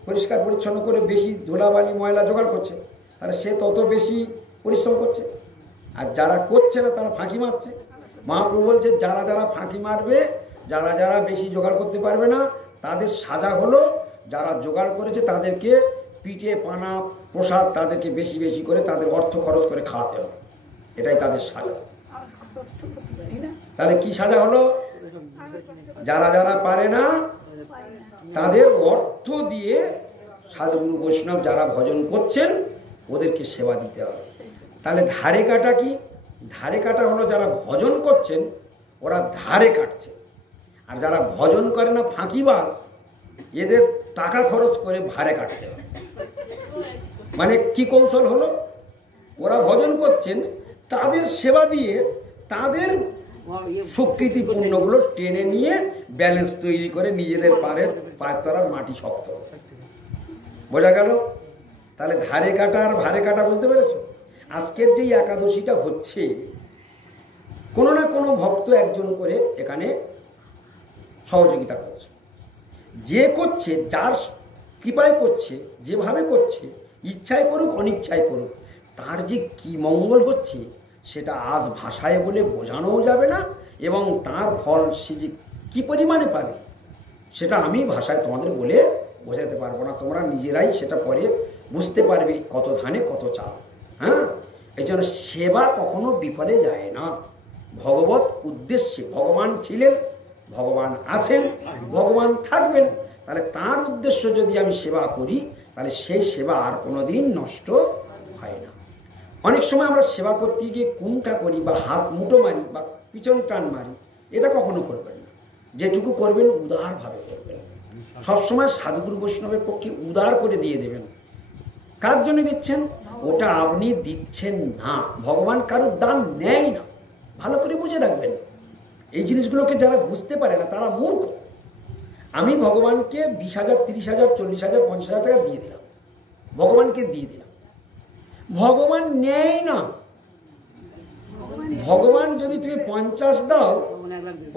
পরিষ্কার পরিচ্ছন্ন করে বেশি ধুলাবালি ময়লা জোগাড় করছে, তাহলে সে তত বেশি পরিশ্রম করছে। আর যারা করছে না তারা ফাঁকি মারছে। মহাপ্রভু বলছে যারা যারা ফাঁকি মারবে, যারা যারা বেশি জোগাড় করতে পারবে না, তাদের সাজা হলো যারা জোগাড় করেছে তাদেরকে পিঠে পানা প্রসাদ তাদেরকে বেশি বেশি করে তাদের অর্থ খরচ করে খাওয়াতে হবে, এটাই তাদের সাজা। তাহলে কি সাজা হলো? যারা যারা পারে না তাদের অর্থ দিয়ে সাধুগুরু বৈষ্ণব যারা ভজন করছেন ওদেরকে সেবা দিতে হবে। তাহলে ধারে কাটা কি? ধারে কাটা হলো যারা ভজন করছেন ওরা ধারে কাটছে, আর যারা ভজন করে না ফাঁকিবাজ, এদের টাকা খরচ করে ভারে কাটতে হবে। মানে কি কৌশল হলো? ওরা ভজন করছেন, তাদের সেবা দিয়ে তাদের স্বীকৃতি পূর্ণগুলো টেনে নিয়ে ব্যালেন্স তৈরি করে নিজেদের পায়ের তলার মাটি শক্ত। বোঝা গেল? তাহলে ধারে কাটা আর ভারে কাটা বুঝতে পেরেছ? আজকের যেই একাদশীটা হচ্ছে, কোনো না কোনো ভক্ত একজন করে এখানে সহযোগিতা করছে। যে করছে, যার কৃপায় করছে, যেভাবে করছে, ইচ্ছায় করুক অনিচ্ছায় করুক, তার যে কি মঙ্গল হচ্ছে সেটা আজ ভাষায় বলে বোঝানোও যাবে না, এবং তার ফল সে যে কী পরিমাণে পাবে সেটা আমি ভাষায় তোমাদের বলে বোঝাতে পারবো না। তোমরা নিজেরাই সেটা পরে বুঝতে পারবে, কত ধানে কত চাল। হ্যাঁ, এই জন্য সেবা কখনো বিফলে যায় না। ভগবত উদ্দেশ্যে ভগবান ছিলেন, ভগবান আছেন, ভগবান থাকবেন। তাহলে তার উদ্দেশ্য যদি আমি সেবা করি তাহলে সেই সেবা আর কোনো দিন নষ্ট হয় না। অনেক সময় আমরা সেবা করতে গিয়ে কোনটা করি, বা হাত মুঠো মারি বা পিছন টান মারি, এটা কখনো করবেন না। যেটুকু করবেন উদারভাবে করবেন। সবসময় সাধুগুরু বৈষ্ণবের পক্ষে উদার করে দিয়ে দেবেন। কার জন্য দিচ্ছেন? ওটা আপনি দিচ্ছেন না, ভগবান কারোর দান নেয় না। ভালো করে বুঝে রাখবেন। এই জিনিসগুলোকে যারা বুঝতে পারে না তারা মূর্খ। আমি ভগবানকে 20,000, 30,000, 40,000, 50,000 টাকা দিয়ে দিলাম, ভগবানকে দিয়ে দিলাম, ভগবান নেয় না। ভগবান যদি তুমি 50 দাও,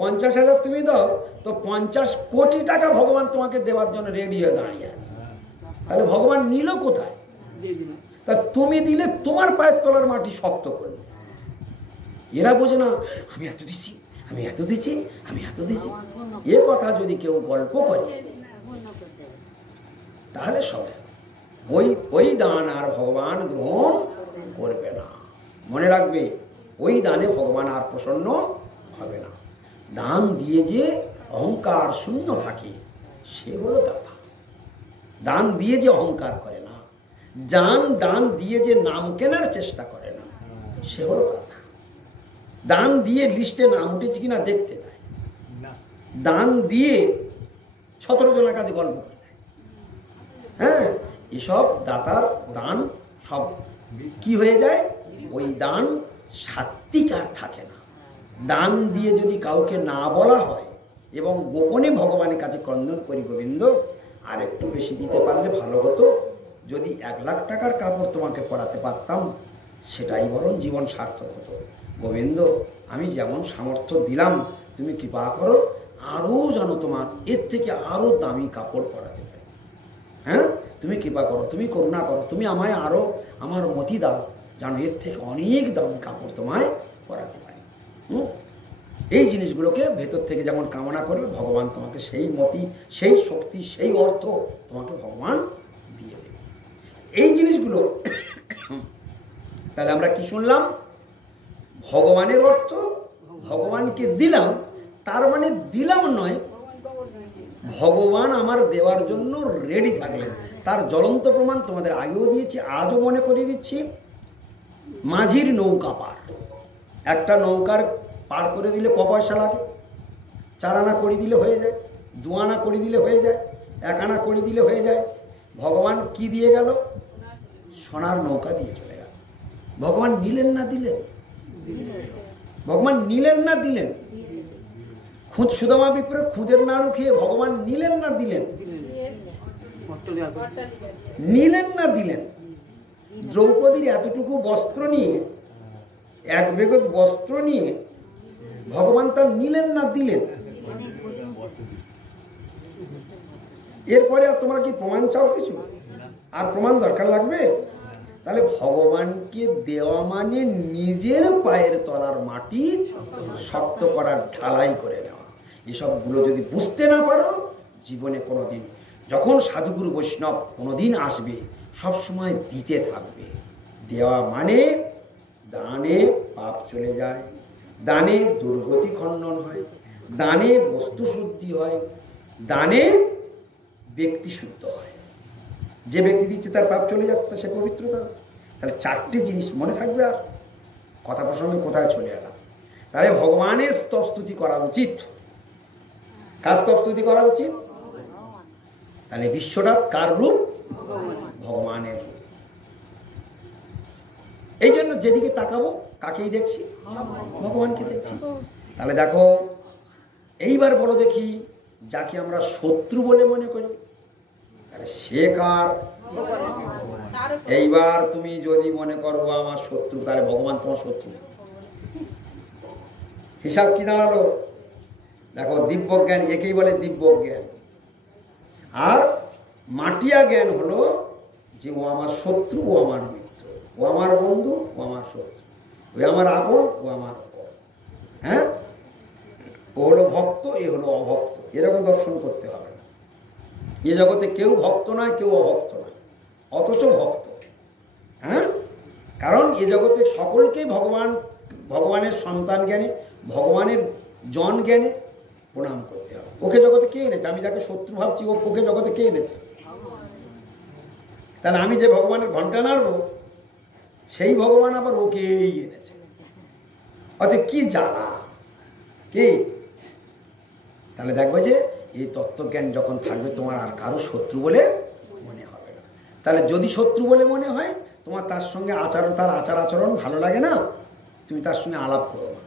50,000 তুমি দাও, তো 50 কোটি টাকা ভগবান তোমাকে দেওয়ার জন্য রেডি হয়ে দাঁড়িয়ে আছে। তাহলে ভগবান নিল কোথায়? তা তুমি দিলে তোমার পায়ের তলার মাটি শক্ত করবে। এরা বোঝে না, আমি এত দিচ্ছি, আমি এত দিচ্ছি, আমি এত দিচ্ছি। এ কথা যদি কেউ গল্প করে তাহলে সব ওই দান আর ভগবান গ্রহণ করবে না। মনে রাখবে, ওই দানে ভগবান আর প্রসন্ন হবে না। দান দিয়ে যে অহংকার শূন্য থাকে সে হলো দাতা। দান দিয়ে যে অহংকার করে না, দান দিয়ে যে নাম কেনার চেষ্টা করে না, সে হলো দাতা। দান দিয়ে লিস্টে নাম উঠেছে কিনা দেখতে দেয়, দান দিয়ে 17 জনের কাছে গল্প করে দেয়। হ্যাঁ, এসব দাতার দান সব কি হয়ে যায়? ওই দান সাত্বিক আর থাকে না, দান দিয়ে যদি কাউকে না বলা হয় এবং গোপনে ভগবানের কাছে ক্রন্দন করি, গোবিন্দ আর একটু বেশি দিতে পারলে ভালো হতো, যদি 1 লাখ টাকার কাপড় তোমাকে পরাতে পারতাম সেটাই বরং জীবন সার্থক হতো। গোবিন্দ আমি যেমন সামর্থ্য দিলাম, তুমি কৃপা করো আরও যেন তোমার এর থেকে আরও দামি কাপড় পরাতে পারি। হ্যাঁ, তুমি কৃপা করো, তুমি করুণা করো, তুমি আমায় আরও আমার মতি দাও যেন এর থেকে অনেক দামি কাপড় তোমায় পরাতে পারি। এই জিনিসগুলোকে ভেতর থেকে যেমন কামনা করবে, ভগবান তোমাকে সেই মতি, সেই শক্তি, সেই অর্থ তোমাকে ভগবান দিয়ে দেবে। এই জিনিসগুলো তাহলে আমরা কি শুনলাম? ভগবানের অর্থ ভগবানকে দিলাম, তার মানে দিলাম নয়, ভগবান আমার দেওয়ার জন্য রেডি থাকলেন। তার জ্বলন্ত প্রমাণ তোমাদের আগেও দিয়েছি, আজও মনে করিয়ে দিচ্ছি। মাঝির নৌকা পার, একটা নৌকার পার করে দিলে ক পয়সা লাগে? 4 আনা করে দিলে হয়ে যায়, 2 আনা করে দিলে হয়ে যায়, 1 আনা করে দিলে হয়ে যায়। ভগবান কি দিয়ে গেল? সোনার নৌকা দিয়ে চলে গেল। ভগবান নিলেন না দিলেন? ভগবান নিলেন না দিলেন? খুঁত সুদামা বিপ্রে খুদের নাড়ু খেয়ে ভগবান নিলেন না দিলেন? নিলেন না দিলেন? দ্রৌপদীর এতটুকু বস্ত্র নিয়ে, 1 বেগত বস্ত্র নিয়ে ভগবান তার নিলেন না দিলেন? এরপরে আর তোমরা কি প্রমাণ চাও কিছু? আর প্রমাণ দরকার লাগবে? তাহলে ভগবানকে দেওয়া মানে নিজের পায়ের তলার মাটি শক্ত করার, ঢালাই করে নেওয়া। এসবগুলো যদি বুঝতে না পারো, জীবনে কোনোদিন, যখন সাধুগুরু বৈষ্ণব কোনোদিন আসবে, সবসময় দিতে থাকবে। দেওয়া মানে দানে পাপ চলে যায়, দানে দুর্গতি খণ্ডন হয়, দানে বস্তু শুদ্ধি হয়, দানে ব্যক্তি শুদ্ধ হয়। যে ব্যক্তি দিচ্ছে তার পাপ চলে যাচ্ছে, সে পবিত্রতা। তাহলে 4টে জিনিস মনে থাকবে। আর কথা প্রসঙ্গে কোথায় চলে এলাম? তাহলে ভগবানের স্তবস্তুতি করা উচিত। কার স্তবস্তুতি করা উচিত? তাহলে বিশ্বটা কার রূপ? ভগবানের রূপ। এই জন্য যেদিকে তাকাবো কাকেই দেখছি? ভগবানকে দেখছি। তাহলে দেখো, এইবার বলো দেখি, যাকে আমরা শত্রু বলে মনে করি, তাহলে সে কার? এইবার তুমি যদি মনে করো আমার শত্রু, তাহলে ভগবান তোমার শত্রু। হিসাব কি দাঁড়ালো? দেখো, দিব্য জ্ঞান একেই বলে দিব্য জ্ঞান। আর মাটিয়া জ্ঞান হলো যে ও আমার শত্রু, ও আমার মিত্র, ও আমার বন্ধু, ও আমার শত্রু, ও আমার আপন, ও আমার অপর। হ্যাঁ, ও হলো ভক্ত, এ হলো অভক্ত। এরকম দর্শন করতে হবে না। এ জগতে কেউ ভক্ত নয়, কেউ অভক্ত নয়, অথচ ভক্ত। হ্যাঁ, কারণ এ জগতে সকলকেই ভগবানের সন্তান জ্ঞানে, ভগবানের জন জ্ঞানে প্রণাম করতে হবে। ওকে জগতে কে এনেছে? আমি যাকে শত্রু ভাবছি, ওকে জগতে কে এনেছে? তাহলে আমি যে ভগবানের ঘন্টা নাড়বো, সেই ভগবান আবার ওকেই এনেছে। অতএব কি জানা কি? তাহলে দেখবো যে এই তত্ত্বজ্ঞান যখন থাকবে, তোমার আর কারো শত্রু বলে মনে হবে না। তাহলে যদি শত্রু বলে মনে হয়, তোমার তার সঙ্গে আচরণ, তার আচার আচরণ ভালো লাগে না, তুমি তার সঙ্গে আলাপ করো না।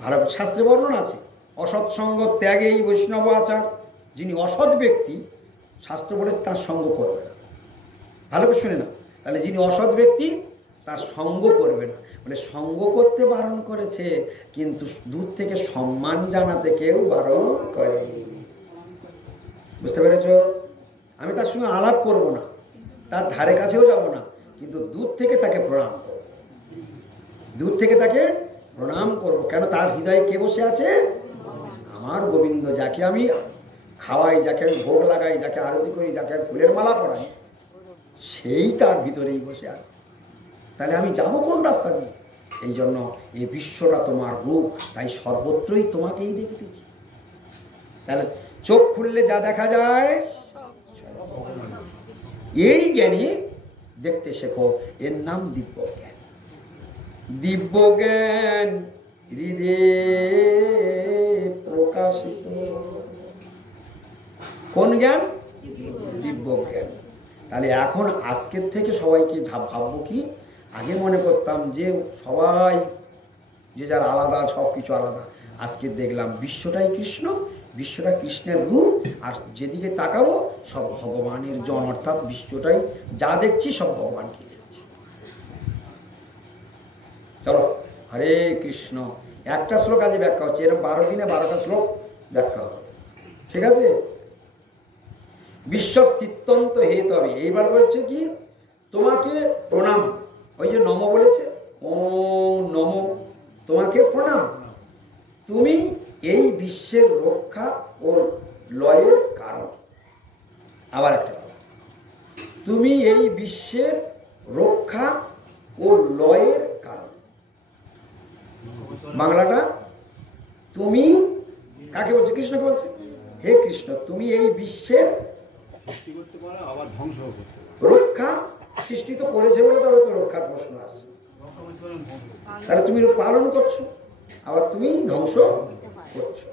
ভালো, শাস্ত্রে বর্ণন আছে, অসৎসঙ্গ ত্যাগেই বৈষ্ণব আচার। যিনি অসৎ ব্যক্তি, শাস্ত্র বলেছে তার সঙ্গ করবে না। ভালো করে শুনে না। তাহলে যিনি অসৎ ব্যক্তি, তার সঙ্গ করবে না। মানে সঙ্গ করতে বারণ করেছে, কিন্তু দূর থেকে সম্মান জানাতে কেউ বারণ করেনি। বুঝতে পেরেছ? আমি তার সঙ্গে আলাপ করব না, তার ধারে কাছেও যাব না, কিন্তু দূর থেকে তাকে প্রণাম করব। দূর থেকে তাকে প্রণাম করব। কেন? তার হৃদয়ে কে বসে আছে? আমার গোবিন্দ। যাকে আমি খাওয়াই, যাকে আমি ভোগ লাগাই, যাকে আরতি করি, যাকে আমি ফুলের মালা পরাই, সেই তার ভিতরেই বসে আছে। তাহলে আমি যাব কোন রাস্তা দিয়ে? এই জন্য এই বিশ্বটা তোমার রূপ, তাই সর্বত্রই তোমাকেই দেখিতেছি। তাহলে চোখ খুললে যা দেখা যায়, এই জ্ঞানে দেখতে শেখো। এর নাম দিব্য জ্ঞান। দিব্য জ্ঞান হৃদয়ে প্রকাশিত। কোন জ্ঞান? দিব্য জ্ঞান। তাহলে এখন আজকের থেকে সবাইকে ভাববো কি, আগে মনে করতাম যে সবাই যে যার আলাদা, সব কিছু আলাদা। আজকে দেখলাম বিশ্বটাই কৃষ্ণ, বিশ্বটা কৃষ্ণের রূপ, আর যেদিকে তাকাবো সব ভগবানের জন, অর্থাৎ বিশ্বটাই যা দেখছি সব ভগবানকে দেখছি। চলো, হরে কৃষ্ণ। একটা শ্লোক আজ ব্যাখ্যা হচ্ছে, এরকম 12 দিনে 12টা শ্লোক ব্যাখ্যা হবে, ঠিক আছে? বিশ্বস্থিতন্ত হেতবে, এইবার বলছে কি তোমাকে প্রণাম। ওই যে নম বলেছে, ওম নম, তোমাকে প্রণাম। তুমি এই বিশ্বের রক্ষা ও লয়ের কারণ। আবার একটা, তুমি এই বিশ্বের রক্ষা ও লয়ের কারণ। বাংলাটা, তুমি কাকে বলছে? কৃষ্ণকে বলছে। হে কৃষ্ণ, তুমি এই বিশ্বের রক্ষা, সৃষ্টি তো করেছে বলে তবে তো রক্ষার প্রশ্ন আসছে। তাহলে তুমি পালন করছো, আবার তুমি ধ্বংস করছো।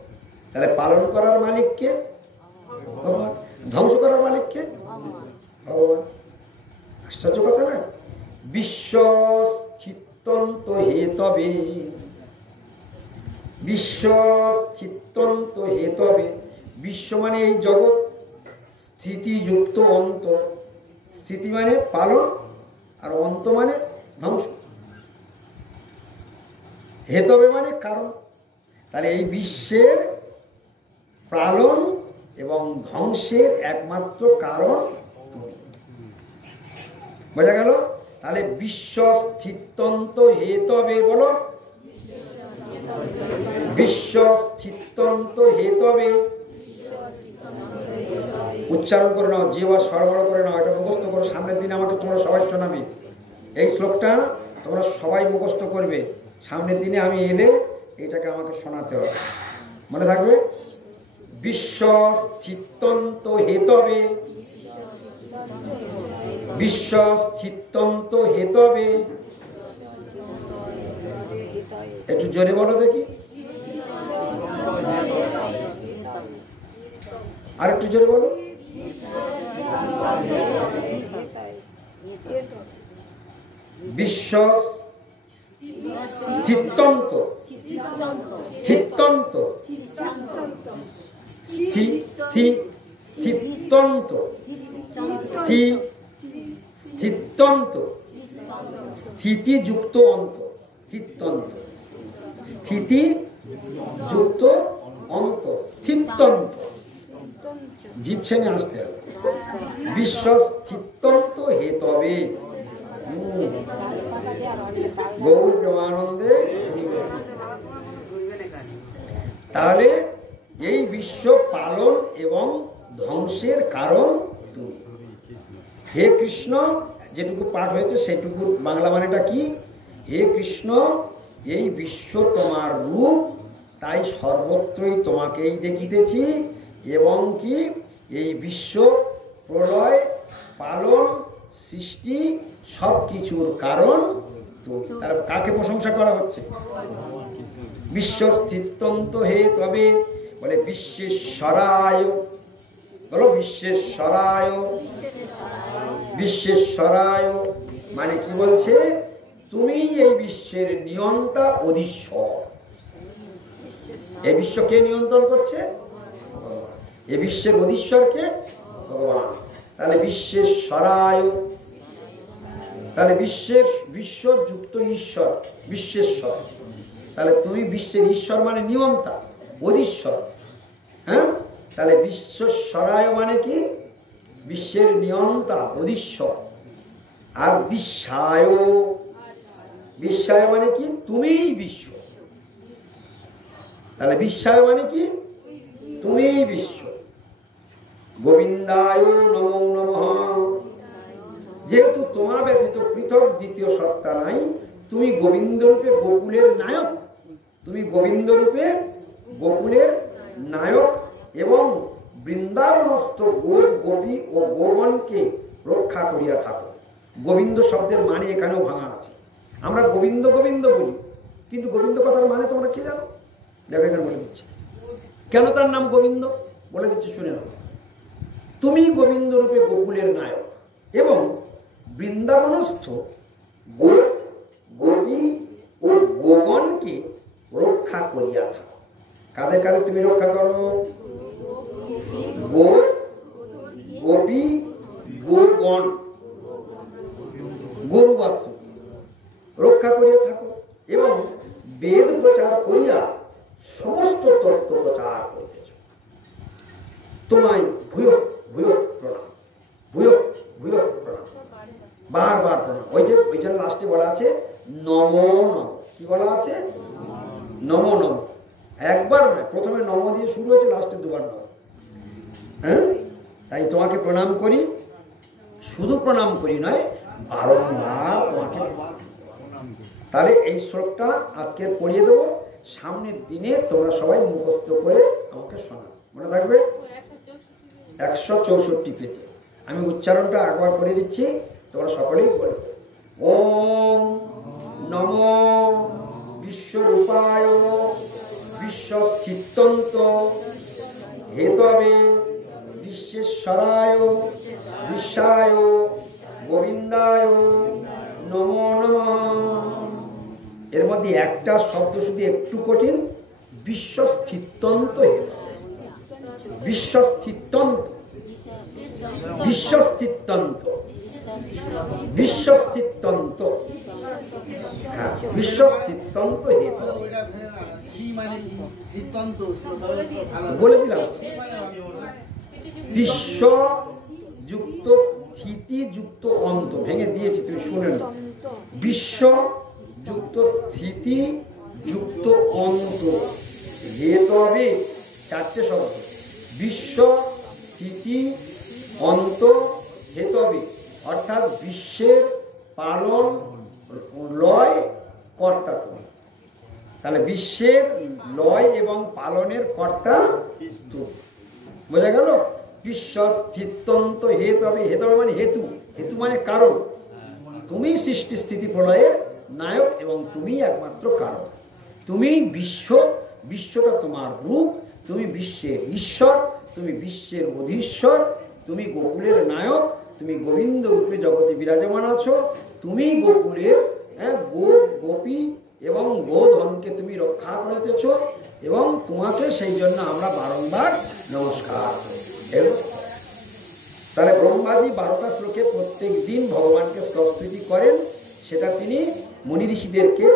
তাহলে পালন করার মালিক কে? ভগবান। ধ্বংস করার মালিক কে? ভগবান। আশ্চর্য কথা না? বিশ্বস্থিতন্ত হেতবে, বিশ্বস্থিতন্ত হেতবে, বিশ্ব মানে এই জগৎ, স্থিতিযুক্ত অন্ত। স্থিতি মানে পালন, আর অন্ত মানে ধ্বংস। হেতবে মানে কারণ। তাহলে এই বিশ্বের পালন এবং ধ্বংসের একমাত্র কারণ তুমি। বোঝা গেল? তাহলে বিশ্বস্থিতন্ত হেতবে, বলো বিশ্বস্থিতন্ত হেতবে। উচ্চারণ করে নাও, জিহ্বা সরবরাহ করে নাও, এটা মুখস্থ করো। সামনের দিন আমাকে তোমরা সবাই শোনাবে এই শ্লোকটা, তোমরা সবাই মুখস্থ করবে। সামনের দিনে আমি এলে এটাকে আমাকে শোনাতে হবে, মনে থাকবে? বিশ্বস্থিতন্ত হেতবে, বিশ্বস্থিতন্ত হেতবে। একটু জোরে বলো দেখি, আর একটু জোরে বলো। বিশ্বস্থিতন্ত, স্থিতন্ত, স্থিতন্ত, স্থিতন্ত, স্থিতিযুক্ত অন্ত, স্থিতন্ত, স্থিতিযুক্ত অন্ত, স্থিতন্ত। জীব ছেনে আসতে হবে। বিশ্বস্থিতন্ত হেতবে, গৌর প্রেমানন্দে। তাহলে এই বিশ্ব পালন এবং ধ্বংসের কারণ তুমি। হে কৃষ্ণ, যেটুকু পাঠ হয়েছে সেটুকু বাংলা মানেটা কি? হে কৃষ্ণ, এই বিশ্ব তোমার রূপ, তাই সর্বত্রই তোমাকেই দেখিতেছি, এবং কি এই বিশ্ব প্রলয়, পালন, সৃষ্টি সব কিছুর কারণ তুমি। তার কাকে প্রশংসা করা হচ্ছে? বিশ্বস্থিতন্ত হেতবে, বলে বিশ্বেশ্বরায়, বলো বিশ্বেশ্বরায়। বিশ্বেশ্বরায় মানে কি বলছে? তুমি এই বিশ্বের নিয়ন্তা, অধীশ্বর। এই বিশ্ব কে নিয়ন্ত্রণ করছে? এই বিশ্বের অধীশ্বর কে? ভগবান। তাহলে বিশ্বেশ্বরায়, তাহলে বিশ্বযুক্ত ঈশ্বর, বিশ্বেশ্বর। তাহলে তুমি বিশ্বের ঈশ্বর মানে নিয়ন্তা, অধীশ্বর। হ্যাঁ, তাহলে বিশ্বশ্বরায় মানে কি? বিশ্বের নিয়ন্তা, অধীশ্বর। আর বিশ্বায়, বিশ্বায় মানে কি? তুমিই বিশ্ব। তাহলে বিশ্বায় মানে কি? তুমিই বিশ্ব। গোবিন্দায় নমো নমঃ। যেহেতু তোমার ব্যতীত পৃথক দ্বিতীয় সত্তা নাই, তুমি গোবিন্দ রূপে গোকুলের নায়ক। তুমি গোবিন্দ রূপে গোকুলের নায়ক এবং বৃন্দাবনস্থ গোপ, গোপী ও গোগণকে রক্ষা করিয়া থাকো। গোবিন্দ শব্দের মানে এখানেও ভাঙা আছে। আমরা গোবিন্দ গোবিন্দ বলি, কিন্তু গোবিন্দ কথার মানে তোমরা কি জানো? দেখো এখানে বলে দিচ্ছি কেন তার নাম গোবিন্দ, বলে দিচ্ছি, শুনে নাও। তুমি গোবিন্দ রূপে গোকুলের নায়ক এবং বৃন্দাবনস্থ গোপ, গোপী ও গোগণকে রক্ষা করিয়া থাকো। কাদের কাদের তুমি রক্ষা করো? গোপী গোগণ গরু বাৎস রক্ষা করিয়া থাকো এবং বেদ প্রচার করিয়া সমস্ত তত্ত্ব প্রচার করিতেছ। তোমায় ভূয়ক ভূয়ক প্রণাম, ভূয়ক ভূয়ক প্রণাম, বারবার প্রণাম। ওই যে লাস্টে বলা আছে নমো নম। কি বলা আছে? নমো নম। একবার নয়, প্রথমে নম দিয়ে শুরু হয়েছে, লাস্টে দুবার নম। হ্যাঁ, তাই তোমাকে প্রণাম করি, শুধু প্রণাম করি নয়, বারংবার তোমাকে। তাহলে এই শ্লোকটা আজকে পড়িয়ে দেবো, সামনের দিনে তোমরা সবাই মুখস্থ করে আমাকে শোনাও, মনে থাকবে? 164 পেজে। আমি উচ্চারণটা একবার করে দিচ্ছি, তোমরা সকলেই বলবে। ওম নমো বিশ্বরূপায় বিশ্বস্থিতন্ত হেতবে বিশ্বেশ্বরায় বিশ্বায় গোবিন্দায় নমো নমঃ। এর মধ্যে একটা শব্দ শুধু একটু কঠিন, বিশ্বস্থিতন্ত। বিশ্বস্থিতন্ত, বিশ্বস্থিতন্ত, বিশ্বস্থিতন্ত। হ্যাঁ, বিশ্বস্থিতন্ত হেতু বলে দিলাম। বিশ্ব যুক্ত স্থিতি যুক্ত অন্ত, ভেঙে দিয়েছি, তুমি শুনে না। বিশ্ব যুক্ত স্থিতি যুক্ত অন্ত হেতবে, চারটে শব্দ। বিশ্ব স্থিতি অন্ত হেতবে, অর্থাৎ বিশ্বের পালন লয় কর্তা তুমি। তাহলে বিশ্বের লয় এবং পালনের কর্তা তুমি, বোঝা গেল? বিশ্বস্থিতন্ত হেতবে, হেতবে মানে হেতু, হেতু মানে কারণ। তুমি সৃষ্টি স্থিতি প্রলয়ের নায়ক এবং তুমি একমাত্র কারণ। তুমি বিশ্ব, বিশ্বটা তোমার রূপ, তুমি বিশ্বের ঈশ্বর, তুমি বিশ্বের অধীশ্বর, তুমি গোকুলের নায়ক, তুমি গোবিন্দ রূপে জগতে বিরাজমান আছো। তুমি গোকুলের গোপী এবং গোধনকে তুমি রক্ষা করিতেছ এবং তোমাকে সেই জন্য আমরা বারংবার নমস্কার। তাহলে ব্রহ্মাজি 12টা শ্লোকে প্রত্যেক দিন ভগবানকে স্তবস্তুতি করেন, সেটা তিনি মুনি ঋষিদেরকে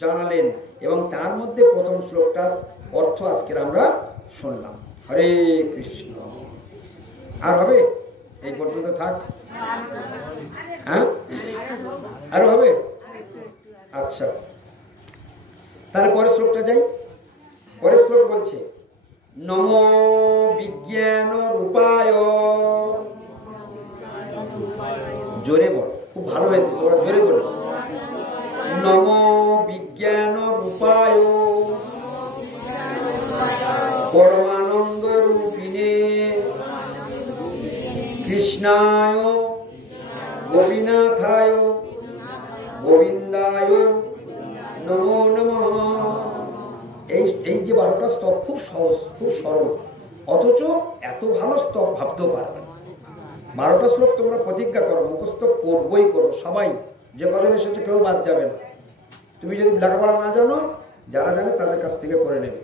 জানালেন এবং তার মধ্যে প্রথম শ্লোকটার অর্থ আজকের আমরা শুনলাম। হরে কৃষ্ণ। আর হবে? এই পর্যন্ত থাক। হ্যাঁ, আরো হবে? আচ্ছা, তাহলে পরের শ্লোকটা যাই। পরের শ্লোক বলছে নমো বিজ্ঞান রূপায়। জোরে বল, খুব ভালো হয়েছে, তোমরা জোরে বলো। নমো বিজ্ঞান রূপায় পরমানন্দ রূপিণে কৃষ্ণায় গোপীনাথায় গোবিন্দায় নমো নমঃ। এই যে 12টা স্তব খুব সহজ, খুব সরল, অথচ এত ভালো স্তব ভাবতেও পারবে না। 12টা শ্লোক তোমরা প্রতিজ্ঞা করো, মুখস্থ করবই করো সবাই, যে কজন এসেছে কেউ বাদ যাবে না। তুমি যদি লেখাপড়া না জানো, যারা জানে তাদের কাছ থেকে করে নেবে।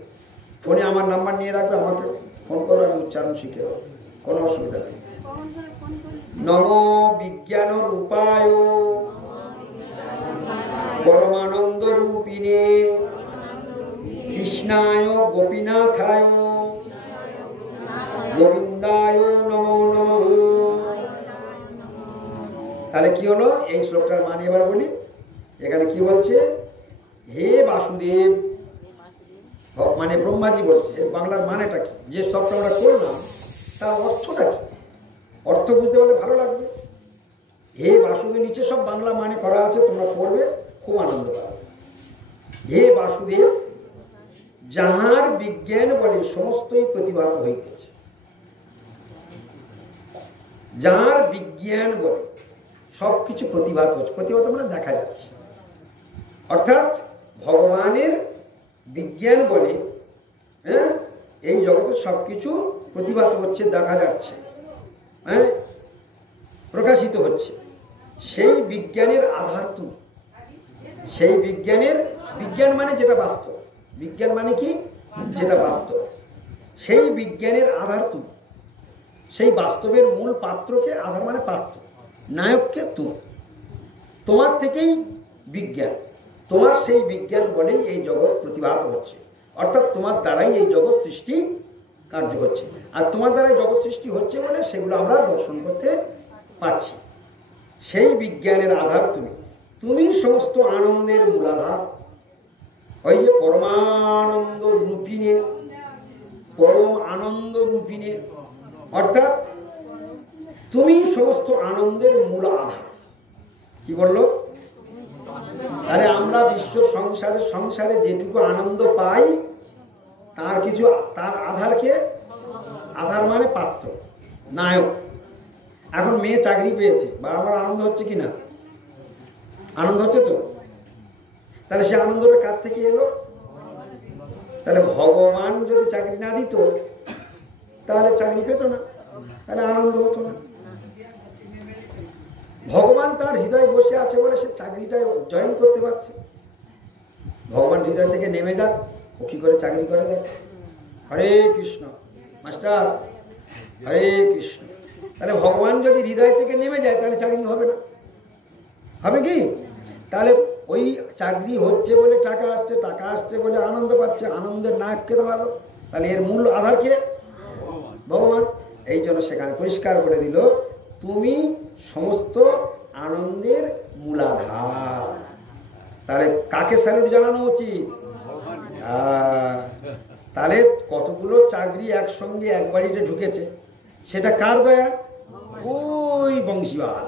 ফোনে আমার নাম্বার নিয়ে রাখবে, আমাকে ফোন করো, আমি উচ্চারণ শিখে দেবো, কোনো অসুবিধা নেই। নমো বিজ্ঞান রূপায় পরমানন্দ রূপিণে কৃষ্ণায় গোপীনাথায় গোবিন্দায় নমো নমঃ। তাহলে কি হলো? এই শ্লোকটার মানে এবার বলি। এখানে কি বলছে? হে বাসুদেব, মানে ব্রহ্মাজি বলছে। বাংলার মানেটা কি? যে সবটা আমরা করলাম তার অর্থটা কি? অর্থ বুঝতে পারলে ভালো লাগবে। হে বাসুদেব, নিচে সব বাংলা মানে করা আছে, তোমরা পড়বে, খুব আনন্দ পাবে। হে বাসুদেব, যাহার বিজ্ঞান বলে সমস্তই প্রতিভাত হইতেছে। যার বিজ্ঞান বলে সবকিছু প্রতিভাত হচ্ছে। প্রতিভাত মানে দেখা যাচ্ছে, অর্থাৎ ভগবানের বিজ্ঞান বলে এই জগতের সবকিছু প্রতিভাত হচ্ছে, দেখা যাচ্ছে, প্রকাশিত হচ্ছে। সেই বিজ্ঞানের আধার তুমি। সেই বিজ্ঞানের, বিজ্ঞান মানে যেটা বাস্তব, বিজ্ঞান মানে কি? যেটা বাস্তব, সেই বিজ্ঞানের আধার তুমি, সেই বাস্তবের মূল পাত্রকে, আধার মানে পাত্র, নায়ককে তুমি, তোমার থেকেই বিজ্ঞান, তোমার সেই বিজ্ঞান বলেই এই জগৎ প্রতিভাত হচ্ছে, অর্থাৎ তোমার দ্বারাই এই জগৎ সৃষ্টি কার্য হচ্ছে, আর তোমার দ্বারাই জগৎ সৃষ্টি হচ্ছে বলে সেগুলো আমরা দর্শন করতে পাচ্ছি। সেই বিজ্ঞানের আধার তুমি, তুমি সমস্ত আনন্দের মূলাধার। ওই যে পরমানন্দ রূপিণে, পরম আনন্দ রূপিণে, অর্থাৎ তুমি সমস্ত আনন্দের মূল আধার। কি বললো? আরে আমরা বিশ্ব সংসারে যেটুকু আনন্দ পাই তার কিছু, তার আধারকে, আধার মানে পাত্র, নায়ক। এখন মেয়ে চাকরি পেয়েছে, বা আমার আনন্দ হচ্ছে কি না? আনন্দ হচ্ছে তো। তাহলে সে আনন্দটা কার থেকে এলো? তাহলে ভগবান যদি চাকরি না দিত তাহলে চাকরি পেত না, তাহলে আনন্দ হতো না। ভগবান তার হৃদয়ে বসে আছে বলে সে চাকরিটা জয়েন করতে পারছে। ভগবান হৃদয় থেকে নেমে যাক, ও কি করে চাকরি করে দেখ। হরে কৃষ্ণ মাস্টার, হরে কৃষ্ণ। তাহলে ভগবান যদি হৃদয় থেকে নেমে যায় তাহলে চাকরি হবে না, হবে কি? তাহলে ওই চাকরি হচ্ছে বলে টাকা আসছে, টাকা আসছে বলে আনন্দ পাচ্ছে, আনন্দের নায়ক কে দাঁড়ালো? তাহলে এর মূল আধার কে? ভগবান। এই জন্য সেখানে পরিষ্কার করে দিল, তুমি সমস্ত আনন্দের মূলাধার। তাহলে কাকে স্যালুট জানানো উচিত? তাহলে কতগুলো চাকরি একসঙ্গে এক বাড়িতে ঢুকেছে, সেটা কার দয়া? ওই বংশীওয়াল,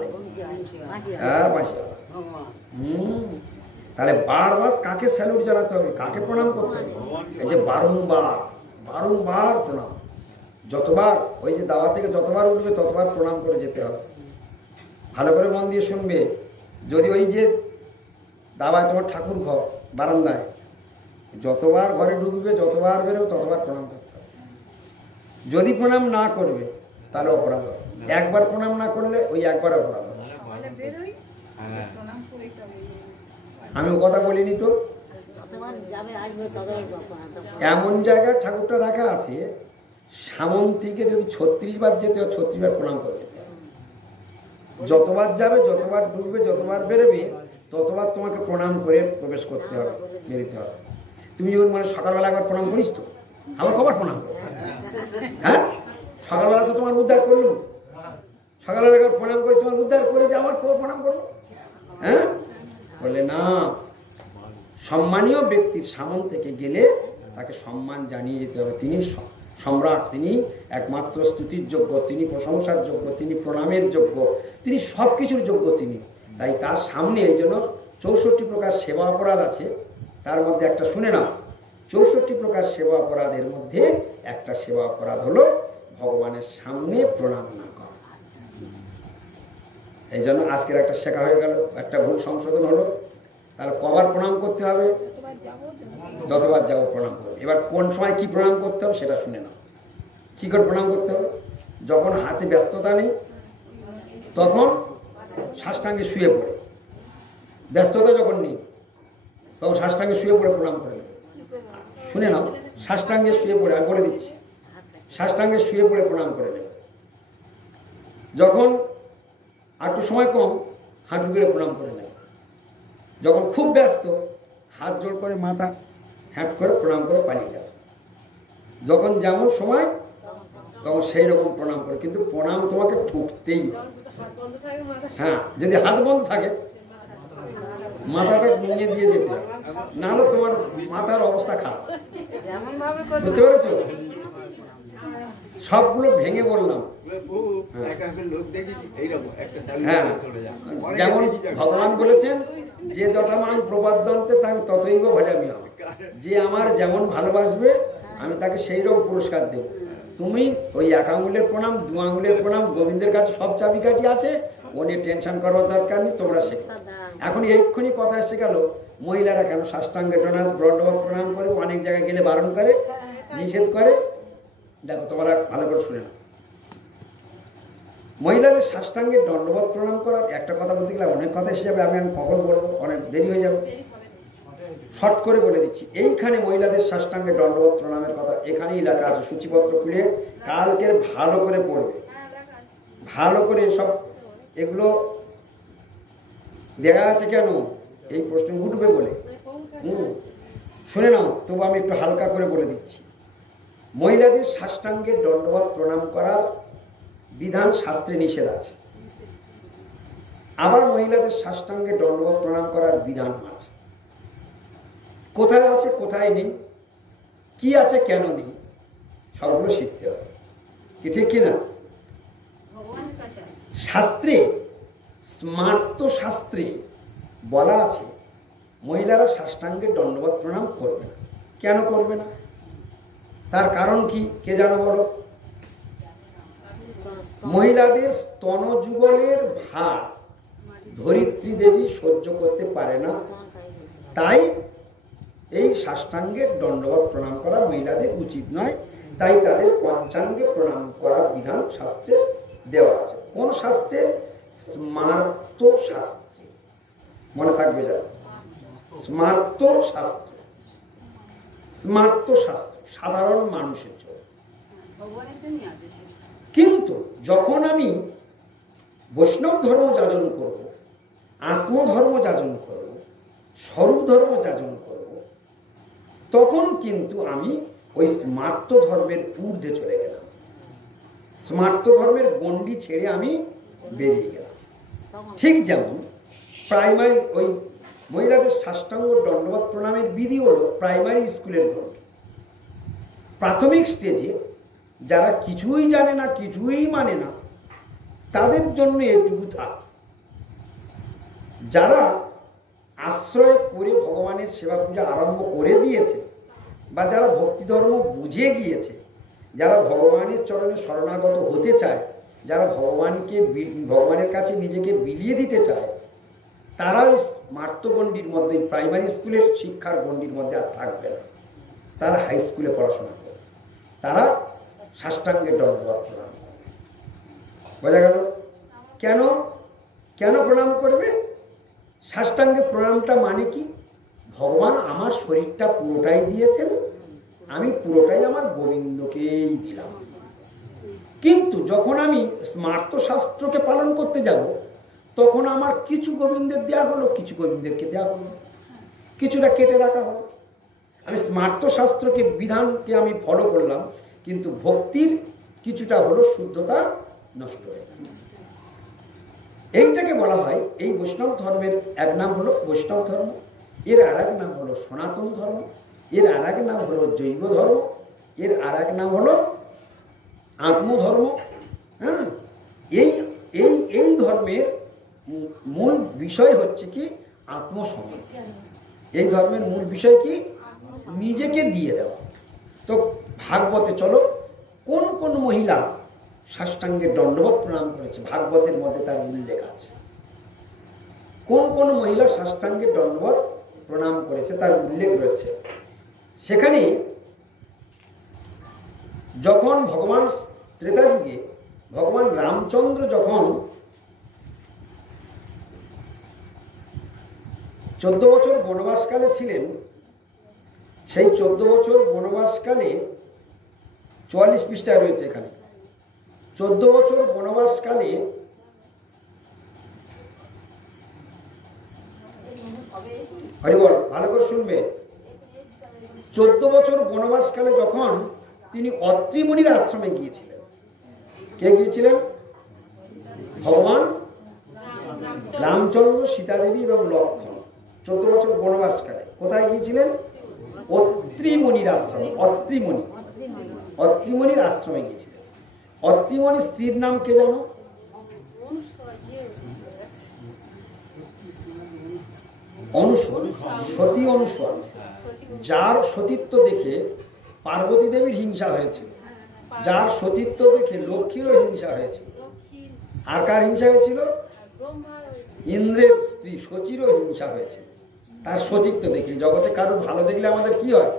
হ্যাঁ বাঁশিওয়ালা। তাহলে বারবার কাকে স্যালুট জানাতে হবে, কাকে প্রণাম করতে হবে? এই যে বারংবার বারংবার প্রণাম, যতবার ওই যে দাওয়া থেকে যতবার উঠবে ততবার প্রণাম করে যেতে হবে। ভালো করে মন দিয়ে শুনবে, যদি ওই যে দাওয়ায় তোমার ঠাকুর ঘর বারান্দায়, যতবার ঘরে ঢুকবে যতবার বেরোবে ততবার প্রণাম করতে হবে। যদি প্রণাম না করবে তাহলে অপরাধ হবে, একবার প্রণাম না করলে ওই একবার অপরাধ হবে। আমি ও কথা বলিনি তো, এমন জায়গায় ঠাকুরটা রাখা আছে, সামন থেকে যদি 36 বার যেতে হয় 36 বার প্রণাম করে যেতে হবে। যতবার যাবে, যতবার ঢুকবে, যতবার বেরোবে ততবার তোমাকে প্রণাম করে প্রবেশ করতে হবে, বেরোতে হবে। তুমি যখন মানে সকালবেলা একবার প্রণাম করিস তো, আবার কবার প্রণাম করো? হ্যাঁ, সকালবেলা তো তোমার উদ্ধার করলুম, সকালবেলা একবার প্রণাম করে তোমার উদ্ধার করে যে আবার কবার প্রণাম করবো? হ্যাঁ, বলে না, সম্মানীয় ব্যক্তির সামন থেকে গেলে তাকে সম্মান জানিয়ে যেতে হবে। তিনি সম্রাট, তিনি একমাত্র স্তুতির যোগ্য, তিনি প্রশংসার যোগ্য, তিনি প্রণামের যোগ্য, তিনি সব কিছুর যোগ্য তিনি। তাই তার সামনে এই জন্য 64 প্রকার সেবা অপরাধ আছে, তার মধ্যে একটা শুনে নাও। 64 প্রকার সেবা অপরাধের মধ্যে একটা সেবা অপরাধ হলো ভগবানের সামনে প্রণাম না করা। এই জন্য আজকের একটা শেখা হয়ে গেল, একটা ভুল সংশোধন হলো। তাহলে কবার প্রণাম করতে হবে? যতবার যাবো প্রণাম করবে। এবার কোন সময় কি প্রণাম করতে হবে সেটা শুনে নাও। কী করে প্রণাম করতে হবে? যখন হাতে ব্যস্ততা নেই তখন সাষ্টাঙ্গে শুয়ে পড়ে, ব্যস্ততা যখন নেই তখন সাষ্টাঙ্গে শুয়ে পড়ে প্রণাম করে নেবে। শুনে নাও, সাষ্টাঙ্গে শুয়ে পড়ে, আমি বলে দিচ্ছি, সাষ্টাঙ্গে শুয়ে পড়ে প্রণাম করে নেবে। যখন একটু সময় কম, হাঁটু গেড়ে প্রণাম করে নেবে। যখন খুব ব্যস্ত, হাত জোড় করে মাথা হ্যাট করে প্রণাম করে পালিয়ে যাবে। যখন যেমন সময় তখন সেই রকম প্রণাম করে, কিন্তু প্রণাম তোমাকে ঠুকতেই হবে। হ্যাঁ, যদি হাত বন্ধ থাকে মাথাটা নিয়ে দিয়ে যেতে হবে, নাহলে তোমার মাথার অবস্থা খারাপ। বুঝতে পেরেছ? সবগুলো ভেঙে বললাম। হ্যাঁ, যেমন ভগবান বলেছেন, যে যথামান প্রবাদন্তে তাকে ততৈব ভজামি হবে। যে আমার যেমন ভালোবাসবে আমি তাকে সেই রকম পুরস্কার দেব। তুমি ওই 1 আঙুলের প্রণাম, 2 আঙুলের প্রণাম, গোবিন্দের কাছে সব চাবিকাঠি আছে, ও নিয়ে টেনশন করবার দরকার নেই, তোমরা শেখো। এখন এইক্ষুনি কথা এসে গেল, মহিলারা কেন সাষ্টাঙ্গে প্রণাম, দণ্ডবত প্রণাম করে, অনেক জায়গায় গেলে বারণ করে, নিষেধ করে। দেখো তোমরা ভালো করে শুনে নাও, মহিলাদের সাষ্টাঙ্গে দণ্ডবত প্রণাম করার একটা কথা বলতে গেলে অনেক কথা এসে যাবে, আমি কখন বলবো, অনেক দেরি হয়ে যাবে। শর্ট করে বলে দিচ্ছি। এইখানে মহিলাদের সাষ্টাঙ্গে দণ্ডবোধ প্রণামের কথা এখানেই লেখা আছে, সূচিপত্র খুলে কালকের ভালো করে পড়বে, ভালো করে সব এগুলো দেওয়া আছে। কেন এই প্রশ্ন উঠবে বলে শুনে নাও, তবু আমি একটু হালকা করে বলে দিচ্ছি। মহিলাদের সাষ্টাঙ্গে দণ্ডবোধ প্রণাম করার বিধান শাস্ত্রে নিষেধ আছে, আবার মহিলাদের সাষ্টাঙ্গে দণ্ডবোধ প্রণাম করার বিধান আছে। কোথায় আছে কোথায় নেই, কি আছে কেন নেই, সবগুলো শিখতে হবে, কি ঠিক কিনা? শাস্ত্রে, স্মার্ত শাস্ত্রে বলা আছে মহিলারা সাষ্টাঙ্গে দণ্ডবোধ প্রণাম করবে না। কেন করবে না, তার কারণ কি কে জানো বলো? মহিলাদের স্তনযুগলের ভার ধরিত্রী দেবী সহ্য করতে পারে না, তাই এই সাষ্টাঙ্গে দণ্ডবোধ প্রণাম করা মহিলাদের উচিত নয়। তাই তাদের পঞ্চাঙ্গে প্রণাম করার বিধান শাস্ত্রে দেওয়া আছে। কোন শাস্ত্রে? স্মার্ত শাস্ত্রে, মনে থাকবে যারা, স্মার্ত শাস্ত্র। স্মার্ত শাস্ত্র সাধারণ মানুষের জন্য। কিন্তু যখন আমি বৈষ্ণব ধর্ম যাজন করব, আত্মধর্ম যাজন করব, স্বরূপ ধর্ম যাজন করব, তখন কিন্তু আমি ওই স্মার্ত ধর্মের ঊর্ধ্বে চলে গেলাম, স্মার্ত ধর্মের গণ্ডি ছেড়ে আমি বেরিয়ে গেলাম। ঠিক যেমন প্রাইমারি ওই মহিলাদের সাষ্টাঙ্গ দণ্ডবোধ প্রণামের বিধি হলো প্রাইমারি স্কুলের গণ্ডি। প্রাথমিক স্টেজে যারা কিছুই জানে না, কিছুই মানে না, তাদের জন্য এটুকু থাক। যারা আশ্রয় করে ভগবানের সেবা পূজা আরম্ভ করে দিয়েছে, বা যারা ভক্তি ধর্ম বুঝে গিয়েছে, যারা ভগবানের চরণে শরণাগত হতে চায়, যারা ভগবানের কাছে নিজেকে বিলিয়ে দিতে চায়, তারা ওই স্মার্ত গণ্ডির মধ্যে, প্রাইমারি স্কুলের শিক্ষার গণ্ডির মধ্যে আর থাকবে না। তারা হাই স্কুলে পড়াশোনা করবে, তারা সাষ্টাঙ্গে দণ্ডবোধ প্রণাম করবে। বোঝা গেল? কেন কেন প্রণাম করবে? সাষ্টাঙ্গে প্রণামটা মানে কি? ভগবান আমার শরীরটা পুরোটাই দিয়েছেন, আমি পুরোটাই আমার গোবিন্দকেই দিলাম। কিন্তু যখন আমি স্মার্ত শাস্ত্রকে পালন করতে যাব, তখন আমার কিছু গোবিন্দের দেওয়া হলো, কিছু গোবিন্দেরকে দেওয়া হলো, কিছুটা কেটে রাখা হলো। আমি স্মার্ত শাস্ত্রকে বিধানকে আমি ফলো করলাম, কিন্তু ভক্তির কিছুটা হলো শুদ্ধতা নষ্ট হয়ে গেল। এইটাকে বলা হয়, এই বৈষ্ণব ধর্মের এক নাম হলো বৈষ্ণব ধর্ম, এর আর এক নাম হলো সনাতন ধর্ম, এর আর এক নাম হলো জৈব ধর্ম, এর আর এক নাম হলো আত্মধর্ম। হ্যাঁ, এই এই এই ধর্মের মূল বিষয় হচ্ছে কি? আত্মসমর্পণ। এই ধর্মের মূল বিষয় কি? নিজেকে দিয়ে দেওয়া। তো ভাগবতে চলো, কোন কোন মহিলা সাষ্টাঙ্গে দণ্ডবোধ প্রণাম করেছে, ভাগবতের মধ্যে তার উল্লেখ আছে। কোন কোন মহিলা সাষ্টাঙ্গে দণ্ডবোধ প্রণাম করেছে তার উল্লেখ রয়েছে সেখানে। যখন ভগবান ত্রেতা যুগে ভগবান রামচন্দ্র যখন 14 বছর বনবাসকালে ছিলেন, সেই 14 বছর বনবাসকালে 44 পৃষ্ঠায় রয়েছে এখানে। 14 বছর বনবাসকালে হরিবল, ভালো করে শুনবে। 14 বছর বনবাসকালে যখন তিনি অত্রি মুনির আশ্রমে গিয়েছিলেন। কে গিয়েছিলেন? ভগবান রামচন্দ্র, সীতাদেবী এবং লক্ষ্মণ 14 বছর বনবাসকালে কোথায় গিয়েছিলেন? অত্রি মুনির আশ্রমে। অত্রি মুনির আশ্রমে গিয়েছিলেন। অত্রি মুনির স্ত্রীর নাম কে জানো? অনুসূয়া, সতী অনুসূয়া। যার সতীত্ব দেখে পার্বতী দেবীর হিংসা হয়েছিল, যার সতীত্ব দেখে লক্ষ্মীরও হিংসা হয়েছিল। আর কার হিংসা হয়েছিল? ইন্দ্রের স্ত্রী শচীরও হিংসা হয়েছিল তার সতীত্ব দেখে। জগতে কারো ভালো দেখলে আমাদের কি হয়?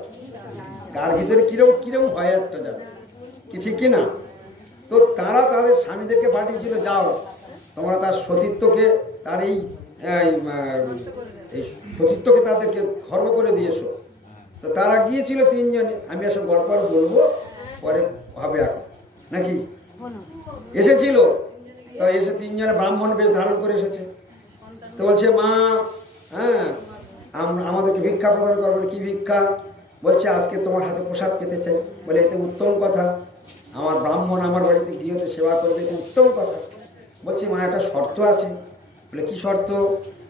কার ভিতরে কিরম কিরম হয় একটা জানে, কি ঠিক কিনা? তো তারা তাদের স্বামীদেরকে পাঠিয়েছিল, যাও তোমরা তার সতীত্বকে, তার এই এই সতীত্বকে তাদেরকে খর্ব করে দিয়েছো। তো তারা গিয়েছিল তিনজনে, আমি এসব গল্প আর বলবো পরে হবে এখন নাকি, এসেছিল। তো এসে তিনজনে ব্রাহ্মণ বেশ ধারণ করে এসেছে। তো বলছে মা, হ্যাঁ আমাদেরকে ভিক্ষা প্রদান করবো। কি ভিক্ষা? বলছে আজকে তোমার হাতে প্রসাদ পেতে চাই। বলে এতে উত্তম কথা, আমার ব্রাহ্মণ আমার বাড়িতে গৃহতে সেবা করবে, এতে উত্তম কথা। বলছি মা একটা শর্ত আছে। বলে কি শর্ত?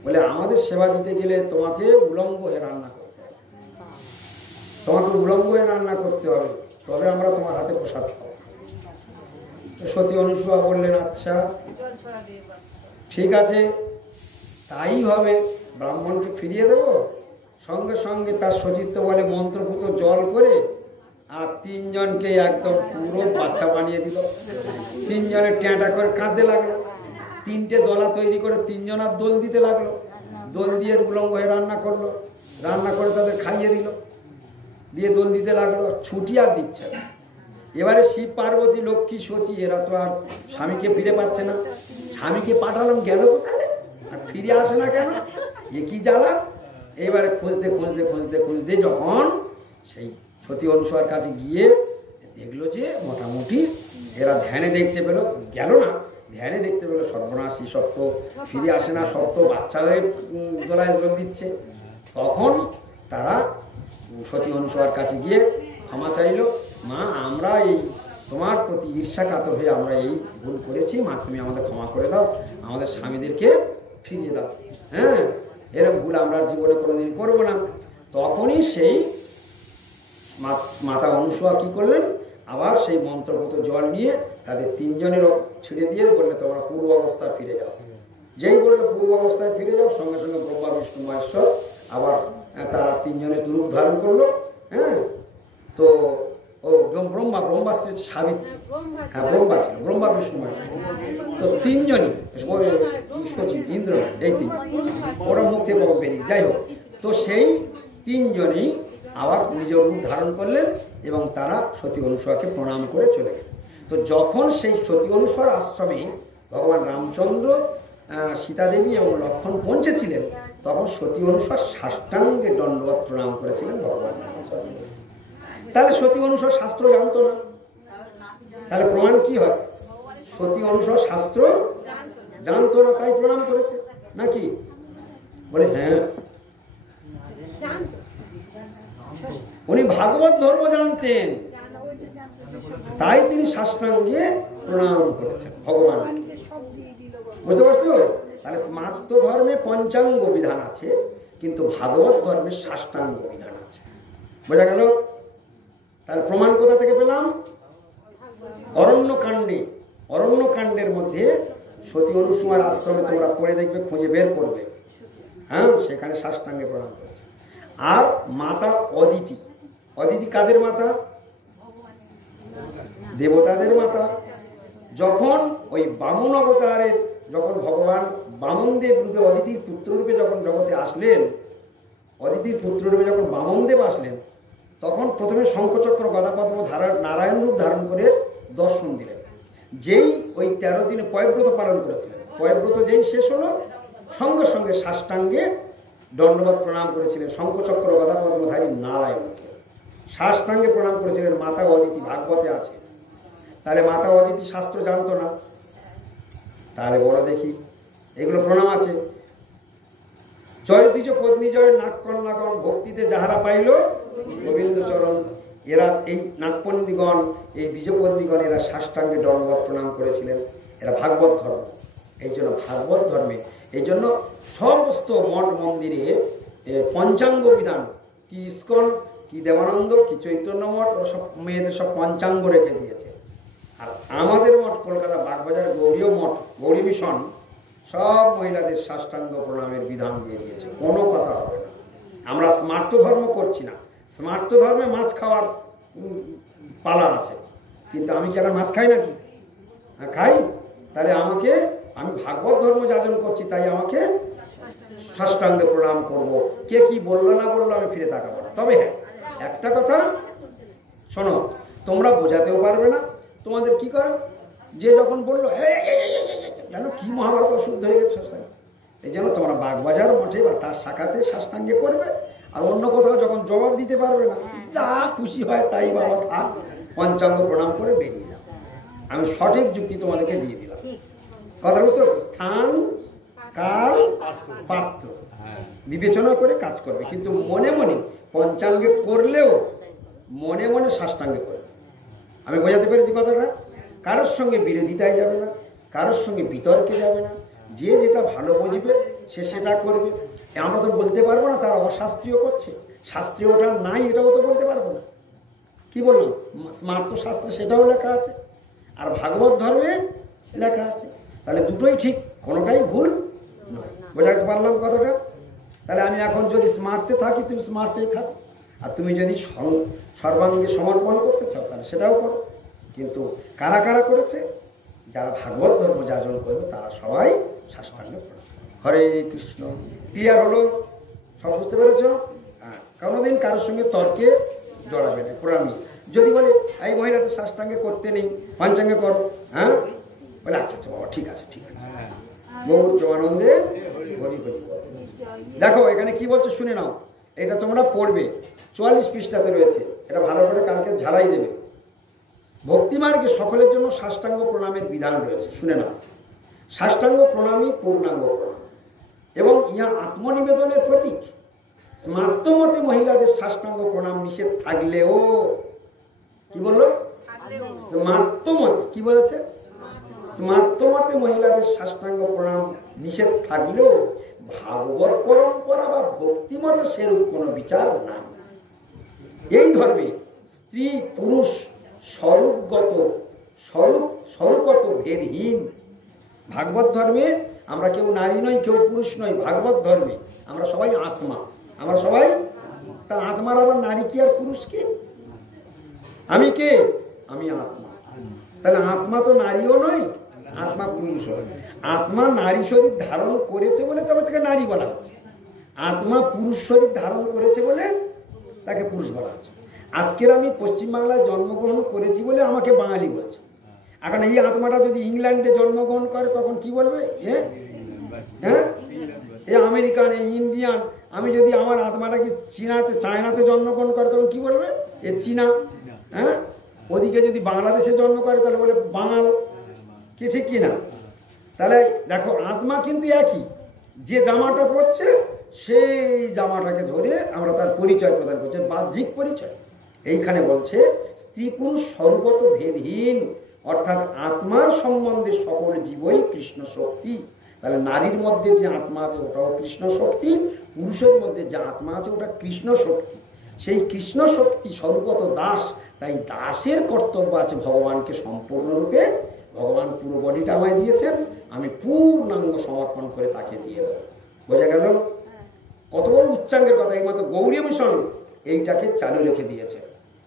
বলে আমাদের সেবা দিতে গেলে তোমাকে উলঙ্গ হয়ে রান্না করতে হবে, তোমাকে উলঙ্গ হয়ে রান্না করতে হবে, তবে আমরা তোমার হাতে প্রসাদ খাবো। সতী অনুসূয়া বললেন আচ্ছা ঠিক আছে, তাই হবে। ব্রাহ্মণকে ফিরিয়ে দেব। সঙ্গে সঙ্গে তার সতীত্ব বলে মন্ত্রপুত জল করে আর তিনজনকে একদম পুরো বাচ্চা বানিয়ে দিল। তিনজনে ট্যাঁটা করে কাঁদতে লাগলো। তিনটে দলা তৈরি করে তিনজন আর দোল দিতে লাগলো। দোল দিয়ে উলঙ্গ হয়ে রান্না করলো, রান্না করে তাদের খাইয়ে দিল, দিয়ে দোল দিতে লাগলো। ছুটি আর দিচ্ছে না। এবারে শিব পার্বতী লক্ষ্মী সচি এরা তো আর স্বামীকে ফিরে পাচ্ছে না। স্বামীকে পাঠালাম গেল কোথায়, আর ফিরে আসে না কেন, এ কি জ্বালা। এবারে খুঁজতে খুঁজতে খুঁজতে খুঁজতে যখন সেই সতী অনুসূয়ার কাছে গিয়ে দেখলো যে মোটামুটি এরা ধ্যানে দেখতে পেল, গেল না, ধ্যানে দেখতে পেলো সর্বনাশ, সব তো ফিরে আসে না, সব তো বাচ্চা হয়ে দোলায় দোল দিচ্ছে। তখন তারা সতী অনুসূয়ার কাছে গিয়ে ক্ষমা চাইল। মা আমরা এই তোমার প্রতি ঈর্ষা কাতর হয়ে আমরা এই ভুল করেছি, মা তুমি আমাদের ক্ষমা করে দাও, আমাদের স্বামীদেরকে ফিরিয়ে দাও, হ্যাঁ এরকম ভুল আমরা জীবনে কোনোদিন করবো না। তখনই সেই মাতা অনুসূয়া কি করলেন, আবার সেই মন্ত্রপুত জল নিয়ে তাদের তিনজনেরও ছিঁড়ে দিয়ে বললে তোমরা পূর্ব অবস্থায় ফিরে যাও। যেই বললো পূর্ব অবস্থায় ফিরে যাও, সঙ্গে সঙ্গে ব্রহ্মা বিষ্ণু মহেশ্বর আবার তারা তিনজনের রূপ ধারণ করলো। হ্যাঁ, তো ও ব্রহ্মাস্ত্রী হচ্ছে সাবিত্রী, হ্যাঁ ব্রহ্মা ছিল, ব্রহ্মা বিষ্ণু মহেশ্বর। তো তিনজনই ইন্দ্র, এই তিন ওরা মুখ থেকে কখন বেরিয়ে যাই হোক, তো সেই তিনজনই আবার নিজের রূপ ধারণ করলেন এবং তারা সতী অনুসূয়াকে প্রণাম করে চলে গেলেন। তো যখন সেই সতী অনুসূয়ার আশ্রমে ভগবান রামচন্দ্র, সীতাদেবী এবং লক্ষ্মণ পৌঁছেছিলেন, তখন সতী অনুসূয়া সাষ্টাঙ্গে দণ্ডবত প্রণাম করেছিলেন ভগবান রামচন্দ্র। তাহলে সতী অনুসূয়া শাস্ত্র জানতো না, তাহলে প্রমাণ কি হয়? সতী অনুসূয়া শাস্ত্র জানতো না, তাই প্রণাম করেছে নাকি? বলে হ্যাঁ, উনি ভাগবত ধর্ম জানতেন, তাই তিনি সাষ্টাঙ্গে প্রণাম করেছেন ভগবান। বুঝতে পারছো? তাহলে স্মার্ত ধর্মে পঞ্চাঙ্গ বিধান আছে, কিন্তু ভাগবত ধর্মে সাষ্টাঙ্গ বিধান আছে। বোঝা গেল? তার প্রমাণ কোথা থেকে পেলাম? অরণ্যকাণ্ডে, অরণ্যকাণ্ডের মধ্যে সতী অনুসূয়ার আশ্রমে তোমরা পড়ে দেখবে, খুঁজে বের করবে, হ্যাঁ সেখানে সাষ্টাঙ্গে প্রণাম করেছে। আর মাতা অদিতি, অদিতি কাদের মাতা? দেবতাদের মাতা। যখন ওই বামন অবতারের, যখন ভগবান বামনদেব রূপে অদিতির পুত্ররূপে যখন জগতে আসলেন, অদিতির পুত্ররূপে যখন বামনদেব আসলেন, তখন প্রথমে শঙ্খচক্র গদাপদ্ম নারায়ণ রূপ ধারণ করে দর্শন দিলেন। যেই ওই 13 দিনে পয়ব্রত পালন করেছিলেন, পয়ব্রত যেই শেষ হলো, সঙ্গে সঙ্গে সাষ্টাঙ্গে দণ্ডবত প্রণাম করেছিলেন শঙ্খচক্র গদাপদ্মধারী নারায়ণকে, সাষ্টাঙ্গে প্রণাম করেছিলেন মাতা অদিতি, ভাগবতে আছে। তাহলে মাতা অদিতি শাস্ত্র জানতো না? তাহলে বড় দেখি, এগুলো প্রণাম আছে। জয় দ্বিজ পত্নী জয় নাগকন্যাগণ, ভক্তিতে যাহারা পাইল গোবিন্দ চরণ। এরা এই নাগপন্ডিগণ, এই দ্বিজপন্ডিগণ, এরা সাষ্টাঙ্গে দণ্ডবত প্রণাম করেছিলেন। এরা ভাগবত ধর্ম। এই জন্য ভাগবত ধর্মে, এই জন্য সমস্ত মঠ মন্দিরে পঞ্চাঙ্গ বিধান, কি ইস্কন, কি দেবানন্দ, কি চৈতন্য মঠ, ও সব মেয়েদের সব পঞ্চাঙ্গ রেখে দিয়েছে। আর আমাদের মঠ কলকাতা বাগবাজার গৌরীয় মঠ, গৌরী মিশন, সব মহিলাদের সাষ্টাঙ্গ প্রণামের বিধান দিয়ে দিয়েছে, কোনো কথা হবে না। আমরা স্মার্ত ধর্ম করছি না। স্মার্ত ধর্মে মাছ খাওয়ার পালা আছে, কিন্তু আমি কি আর মাছ খাই নাকি? খাই। তাহলে আমাকে, আমি ভাগবত ধর্ম যাজন করছি, তাই আমাকে সাষ্টাঙ্গে প্রণাম করব। কে কি বললো না বললো আমি ফিরে তাকাবো না। তবে হ্যাঁ, একটা কথা শোনো, তোমরা বোঝাতেও পারবে না। তোমাদের কি করে, যে যখন বললো জানো কি মহাভারত শুদ্ধ হয়ে গেছে, এই জন্য তোমরা বাগবাজার মঠে বা তার শাখাতে সাষ্টাঙ্গে করবে, আর অন্য কোথাও যখন জবাব দিতে পারবে না, যা খুশি হয় তাই বাবা থাক, পঞ্চাঙ্গ প্রণাম করে বেরিয়ে যাও। আমি সঠিক যুক্তি তোমাদেরকে দিয়ে দিলাম। কথা বুঝতে পারছো? স্থান, কাল, পাত্র বিবেচনা করে কাজ করবে, কিন্তু মনে মনে পঞ্চাঙ্গে করলেও মনে মনে সাষ্টাঙ্গে করবে। আমি বোঝাতে পেরেছি কথাটা? কারোর সঙ্গে বিরোধিতায় যাবে না, কারোর সঙ্গে বিতর্কে যাবে না, যে যেটা ভালো বুঝবে সে সেটা করবে। আমরা তো বলতে পারবো না তার অশাস্ত্রীয় করছে, শাস্ত্রীয়টা নাই এটাও তো বলতে পারবো না। কি বললাম? স্মার্ত শাস্ত্রে সেটাও লেখা আছে, আর ভাগবত ধর্মে লেখা আছে। তাহলে দুটোই ঠিক, কোনোটাই ভুল নয়। বোঝাতে পারলাম কথাটা? তাহলে আমি এখন যদি স্মার্টে থাকি, তুমি স্মার্টেই থাকো, আর তুমি যদি সর্বাঙ্গে সমর্পণ করতে চাও তাহলে সেটাও করো। কিন্তু কারা কারা করেছে? যারা ভাগবত ধর্ম যাজন করবে তারা সবাই সাষ্টাঙ্গে পড়ে। হরে কৃষ্ণ। ক্লিয়ার হলো? সব বুঝতে পেরেছ? হ্যাঁ, কোনোদিন কারোর সঙ্গে তর্কে জড়াবে না। পুরাণী যদি বলে এই মহিলাদের সাষ্টাঙ্গে করতে নেই, পঞ্চাঙ্গে করো, হ্যাঁ বলে আচ্ছা আচ্ছা বাবা ঠিক আছে ঠিক আছে, গৌর প্রেমানন্দে হরি হরি বল। দেখো এখানে কি বলছে শুনে নাও, এটা তোমরা পড়বে, 44 পৃষ্ঠাতে রয়েছে, এটা ভালো করে কালকে ঝালাই দেবে। ভক্তিমার্গে সকলের জন্য সাষ্টাঙ্গ প্রণামের বিধান রয়েছে, শুনে নাও। সাষ্টাঙ্গ প্রণামই পূর্ণাঙ্গ প্রণাম এবং ইহা আত্মনিবেদনের প্রতীক। স্মার্তমতে মহিলাদের সাষ্টাঙ্গ প্রণাম নিষেধ থাকলেও, কি বললো? স্মার্তমতে, কি বলেছে? স্মার্তমতে মহিলাদের সাষ্টাঙ্গ প্রণাম নিষেধ থাকলেও ভাগবত পরম্পরা বা ভক্তিমতে সেরূপ কোনো বিচার নাই। এই ধর্মে স্ত্রী পুরুষ স্বরূপগত ভেদহীন। ভাগবত ধর্মে আমরা কেউ নারী নই, কেউ পুরুষ নই। ভাগবত ধর্মে আমরা সবাই আত্মা, আমরা সবাই। তা আত্মার আবার নারী কি আর পুরুষ কি? আমি কে? আমি আত্মা। তাহলে আত্মা তো নারীও নয়, আত্মা পুরুষ নয়। আত্মা নারী শরীর ধারণ করেছে বলে তবে তাকে নারী বলা হচ্ছে, আত্মা পুরুষ শরীর ধারণ করেছে বলে তাকে পুরুষ বলা হচ্ছে। আজকের আমি পশ্চিমবাংলায় জন্মগ্রহণ করেছি বলে আমাকে বাঙালি বলছে। এখন এই আত্মাটা যদি ইংল্যান্ডে জন্মগ্রহণ করে তখন কি বলবে? হ্যাঁ, এ আমেরিকান, এ ইন্ডিয়ান। আমি যদি আমার আত্মাটাকে চায়নাতে জন্মগ্রহণ করে তখন কি বলবে? এ চীনা। হ্যাঁ, ওদিকে যদি বাংলাদেশে জন্ম করে তাহলে বলে বাঙাল। কি ঠিক কি না? তাহলে দেখো আত্মা কিন্তু একই, যে জামাটা পরছে সেই জামাটাকে ধরে আমরা তার পরিচয় প্রদান করছি, বাহ্যিক পরিচয়। এইখানে বলছে স্ত্রী পুরুষ সর্বত ভেদহীন, অর্থাৎ আত্মার সম্বন্ধে সকল জীবই কৃষ্ণ শক্তি। তাহলে নারীর মধ্যে যে আত্মা আছে ওটাও কৃষ্ণ শক্তি, পুরুষের মধ্যে যে আত্মা আছে ওটা কৃষ্ণ শক্তি। সেই কৃষ্ণ শক্তি স্বরূপত দাস, তাই দাসের কর্তব্য আছে ভগবানকে সম্পূর্ণরূপে, ভগবান পুরো বডিটা আমায় দিয়েছেন, আমি পূর্ণাঙ্গ সমর্পণ করে তাকে দিয়ে দেব। বোঝা গেল? কত বড় উচ্চাঙ্গের কথা! এইমাত্র গৌড়ীয় মিশন এইটাকে চালু রেখে দিয়েছে।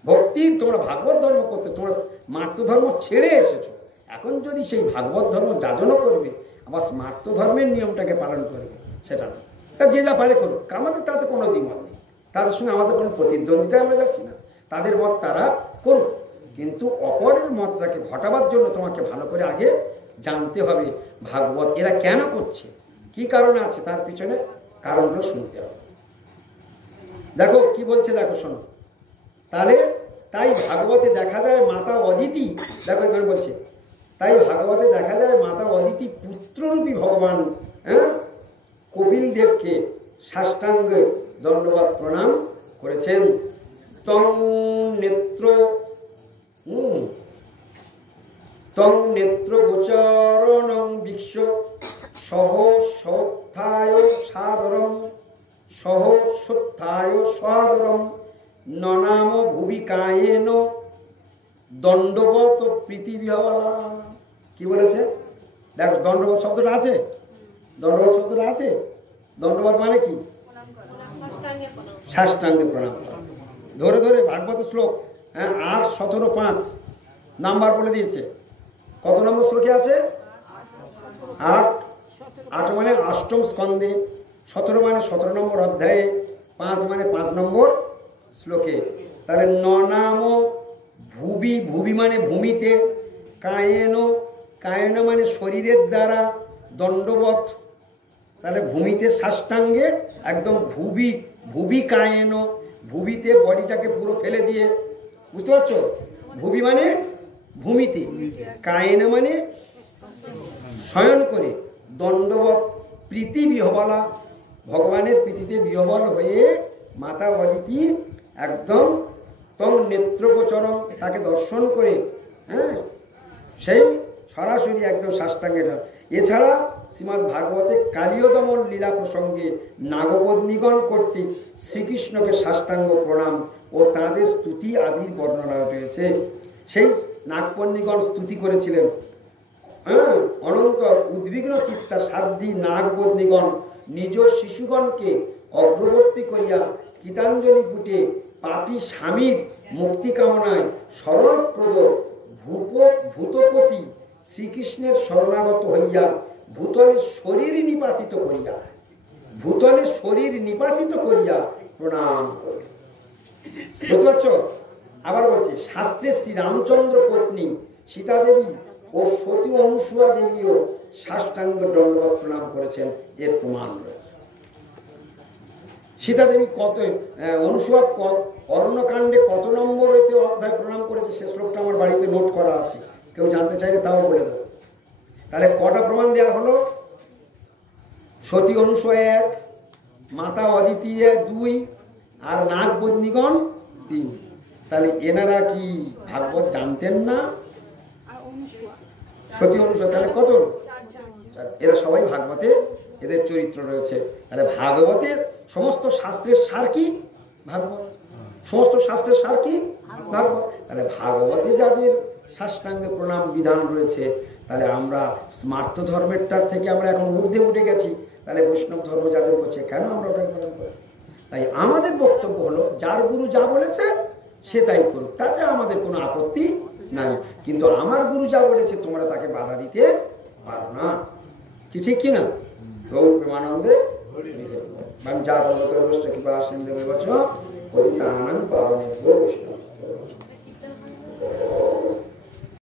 ভক্তির তোমরা ভাগবত ধর্ম করতে, তোমরা স্মার্ত ধর্ম ছেড়ে এসেছো, এখন যদি সেই ভাগবত ধর্ম যাজনও করবে আবার স্মার্ত ধর্মের নিয়মটাকে পালন করবে, সেটা না। তা যে যা পারে করুক, আমাদের তাতে কোনো দ্বিমত নেই, তাদের সঙ্গে আমাদের কোনো প্রতিদ্বন্দ্বিতায় আমরা যাচ্ছি না। তাদের মত তারা করুক, কিন্তু অপরের মতটাকে ঘটাবার জন্য তোমাকে ভালো করে আগে জানতে হবে ভাগবত এরা কেন করছে, কি কারণে আছে, তার পিছনে কারণগুলো শুনতে হবে। দেখো কি বলছে, দেখো শোনো। তাহলে তাই ভাগবতে দেখা যায় মাতা অদিতি, দেখো এখানে বলছে তাই ভাগবতে দেখা যায় মাতা অদিতি পুত্ররূপী ভগবান কপিল দেবকে সাষ্টাঙ্গে দণ্ডবত প্রণাম করেছেন। তং নেত্র গোচরণং বিক্ষ সহসোত্থায় সাদরম ননাম ভুবিকায়েন দণ্ডবত পৃথিবীহলা। কি বলেছে দেখো, দণ্ডবত শব্দটা আছে, দণ্ডবত শব্দটা আছে। দণ্ডবত মানে কি? সাষ্টাঙ্গে প্রণাম করা। ধরে ধরে ভাগবত শ্লোক 8, 17, 5 নাম্বার বলে দিয়েছে। কত নম্বর শ্লোকে আছে? 8 মানে অষ্টম স্কন্ধে, 17 মানে 17 নম্বর অধ্যায়ে, 5 মানে 5 নম্বর শ্লোকে। তাহলে ননাম ভুবি, ভুবি মানে ভূমিতে, কায়েন মানে শরীরের দ্বারা, দণ্ডবত তাহলে ভূমিতে সাষ্টাঙ্গে একদম ভুবি কায়েন, ভুবিতে বডিটাকে পুরো ফেলে দিয়ে, বুঝতে পারছো? ভুবি মানে ভূমিতে, কায়েন মানে শয়ন করে, দণ্ডবত প্রীতি বিহবলা, ভগবানের প্রীতিতে বিহবল হয়ে মাতা অদিতি একদম তং নেত্রগোচরম, তাকে দর্শন করে, হ্যাঁ, সেই সরাসরি একদম সাষ্টাঙ্গের। এছাড়া শ্রীমদ্ ভাগবতে কালীয় দমন লীলা প্রসঙ্গে নাগপত্নীগণ কর্তৃক শ্রীকৃষ্ণকে সাষ্টাঙ্গ প্রণাম ও তাঁদের স্তুতি আদির বর্ণনা রয়েছে। সেই নাগপত্নীগণ স্তুতি করেছিলেন। হ্যাঁ, অনন্তর উদ্বিগ্ন চিত্তা সাধ্যী নাগপত্নীগণ নিজ শিশুগণকে অগ্রবর্তী করিয়া গীতাঞ্জলি পুটে পাপী স্বামীর মুক্তি কামনায় শরণপ্রদ ভূতপতি শ্রীকৃষ্ণের শরণাগত হইয়া ভূতলে শরীর নিপাতিত করিয়া প্রণাম করি। বুঝতে পারছো? আবার বলছে, শাস্ত্রে শ্রীরামচন্দ্র পত্নী সীতা দেবী ও সতী অনুসূয়া দেবীও সাষ্টাঙ্গ দণ্ডবত প্রণাম করেছেন, এর প্রমাণ রয়েছে। সীতা দেবী কত, অনুসূয়া অরণ্যকাণ্ডে কত নম্বর অধ্যায় প্রণাম করেছে, সে শ্লোকটা আমার বাড়িতে নোট করা আছে, কেউ জানতে চাইলে তাও বলে দেবো। তাহলে কটা প্রমাণ দেওয়া হলো? সতী অনুসূয়া 1, মাতা অদিতি 2, আর নাগপত্নীগণ 3। তাহলে এনারা কি ভাগবত জানতেন না? সতী অনুসূয়া তাহলে কত? এরা সবাই ভাগবতে, এদের চরিত্র রয়েছে। তাহলে ভাগবতের সমস্ত শাস্ত্রের সার কি? ভাগবত। সমস্ত শাস্ত্রের সার কি? ভাগবত। তাহলে ভাগবতে যাদের সাষ্টাঙ্গে প্রণাম বিধান রয়েছে, তাহলে আমরা স্মার্ত ধর্মেরটার থেকে আমরা এখন ঊর্ধ্বে উঠে গেছি। তাহলে বৈষ্ণব ধর্ম যাজন করছে, কেন আমরা ওটাকে পালন করি? তাই আমাদের বক্তব্য হলো, যার গুরু যা বলেছে সে তাই করুক, তাতে আমাদের কোনো আপত্তি নাই। কিন্তু আমার গুরু যা বলেছে তোমরা তাকে বাধা দিতে পারো না। কি ঠিক কিনা? গৌর প্রেমানন্দে বাঞ্ছা কল্পতরুশ্চ কৃপা সিন্ধু বৈষ্ণব পতিতানাং পাবনেভ্যো বৈষ্ণব।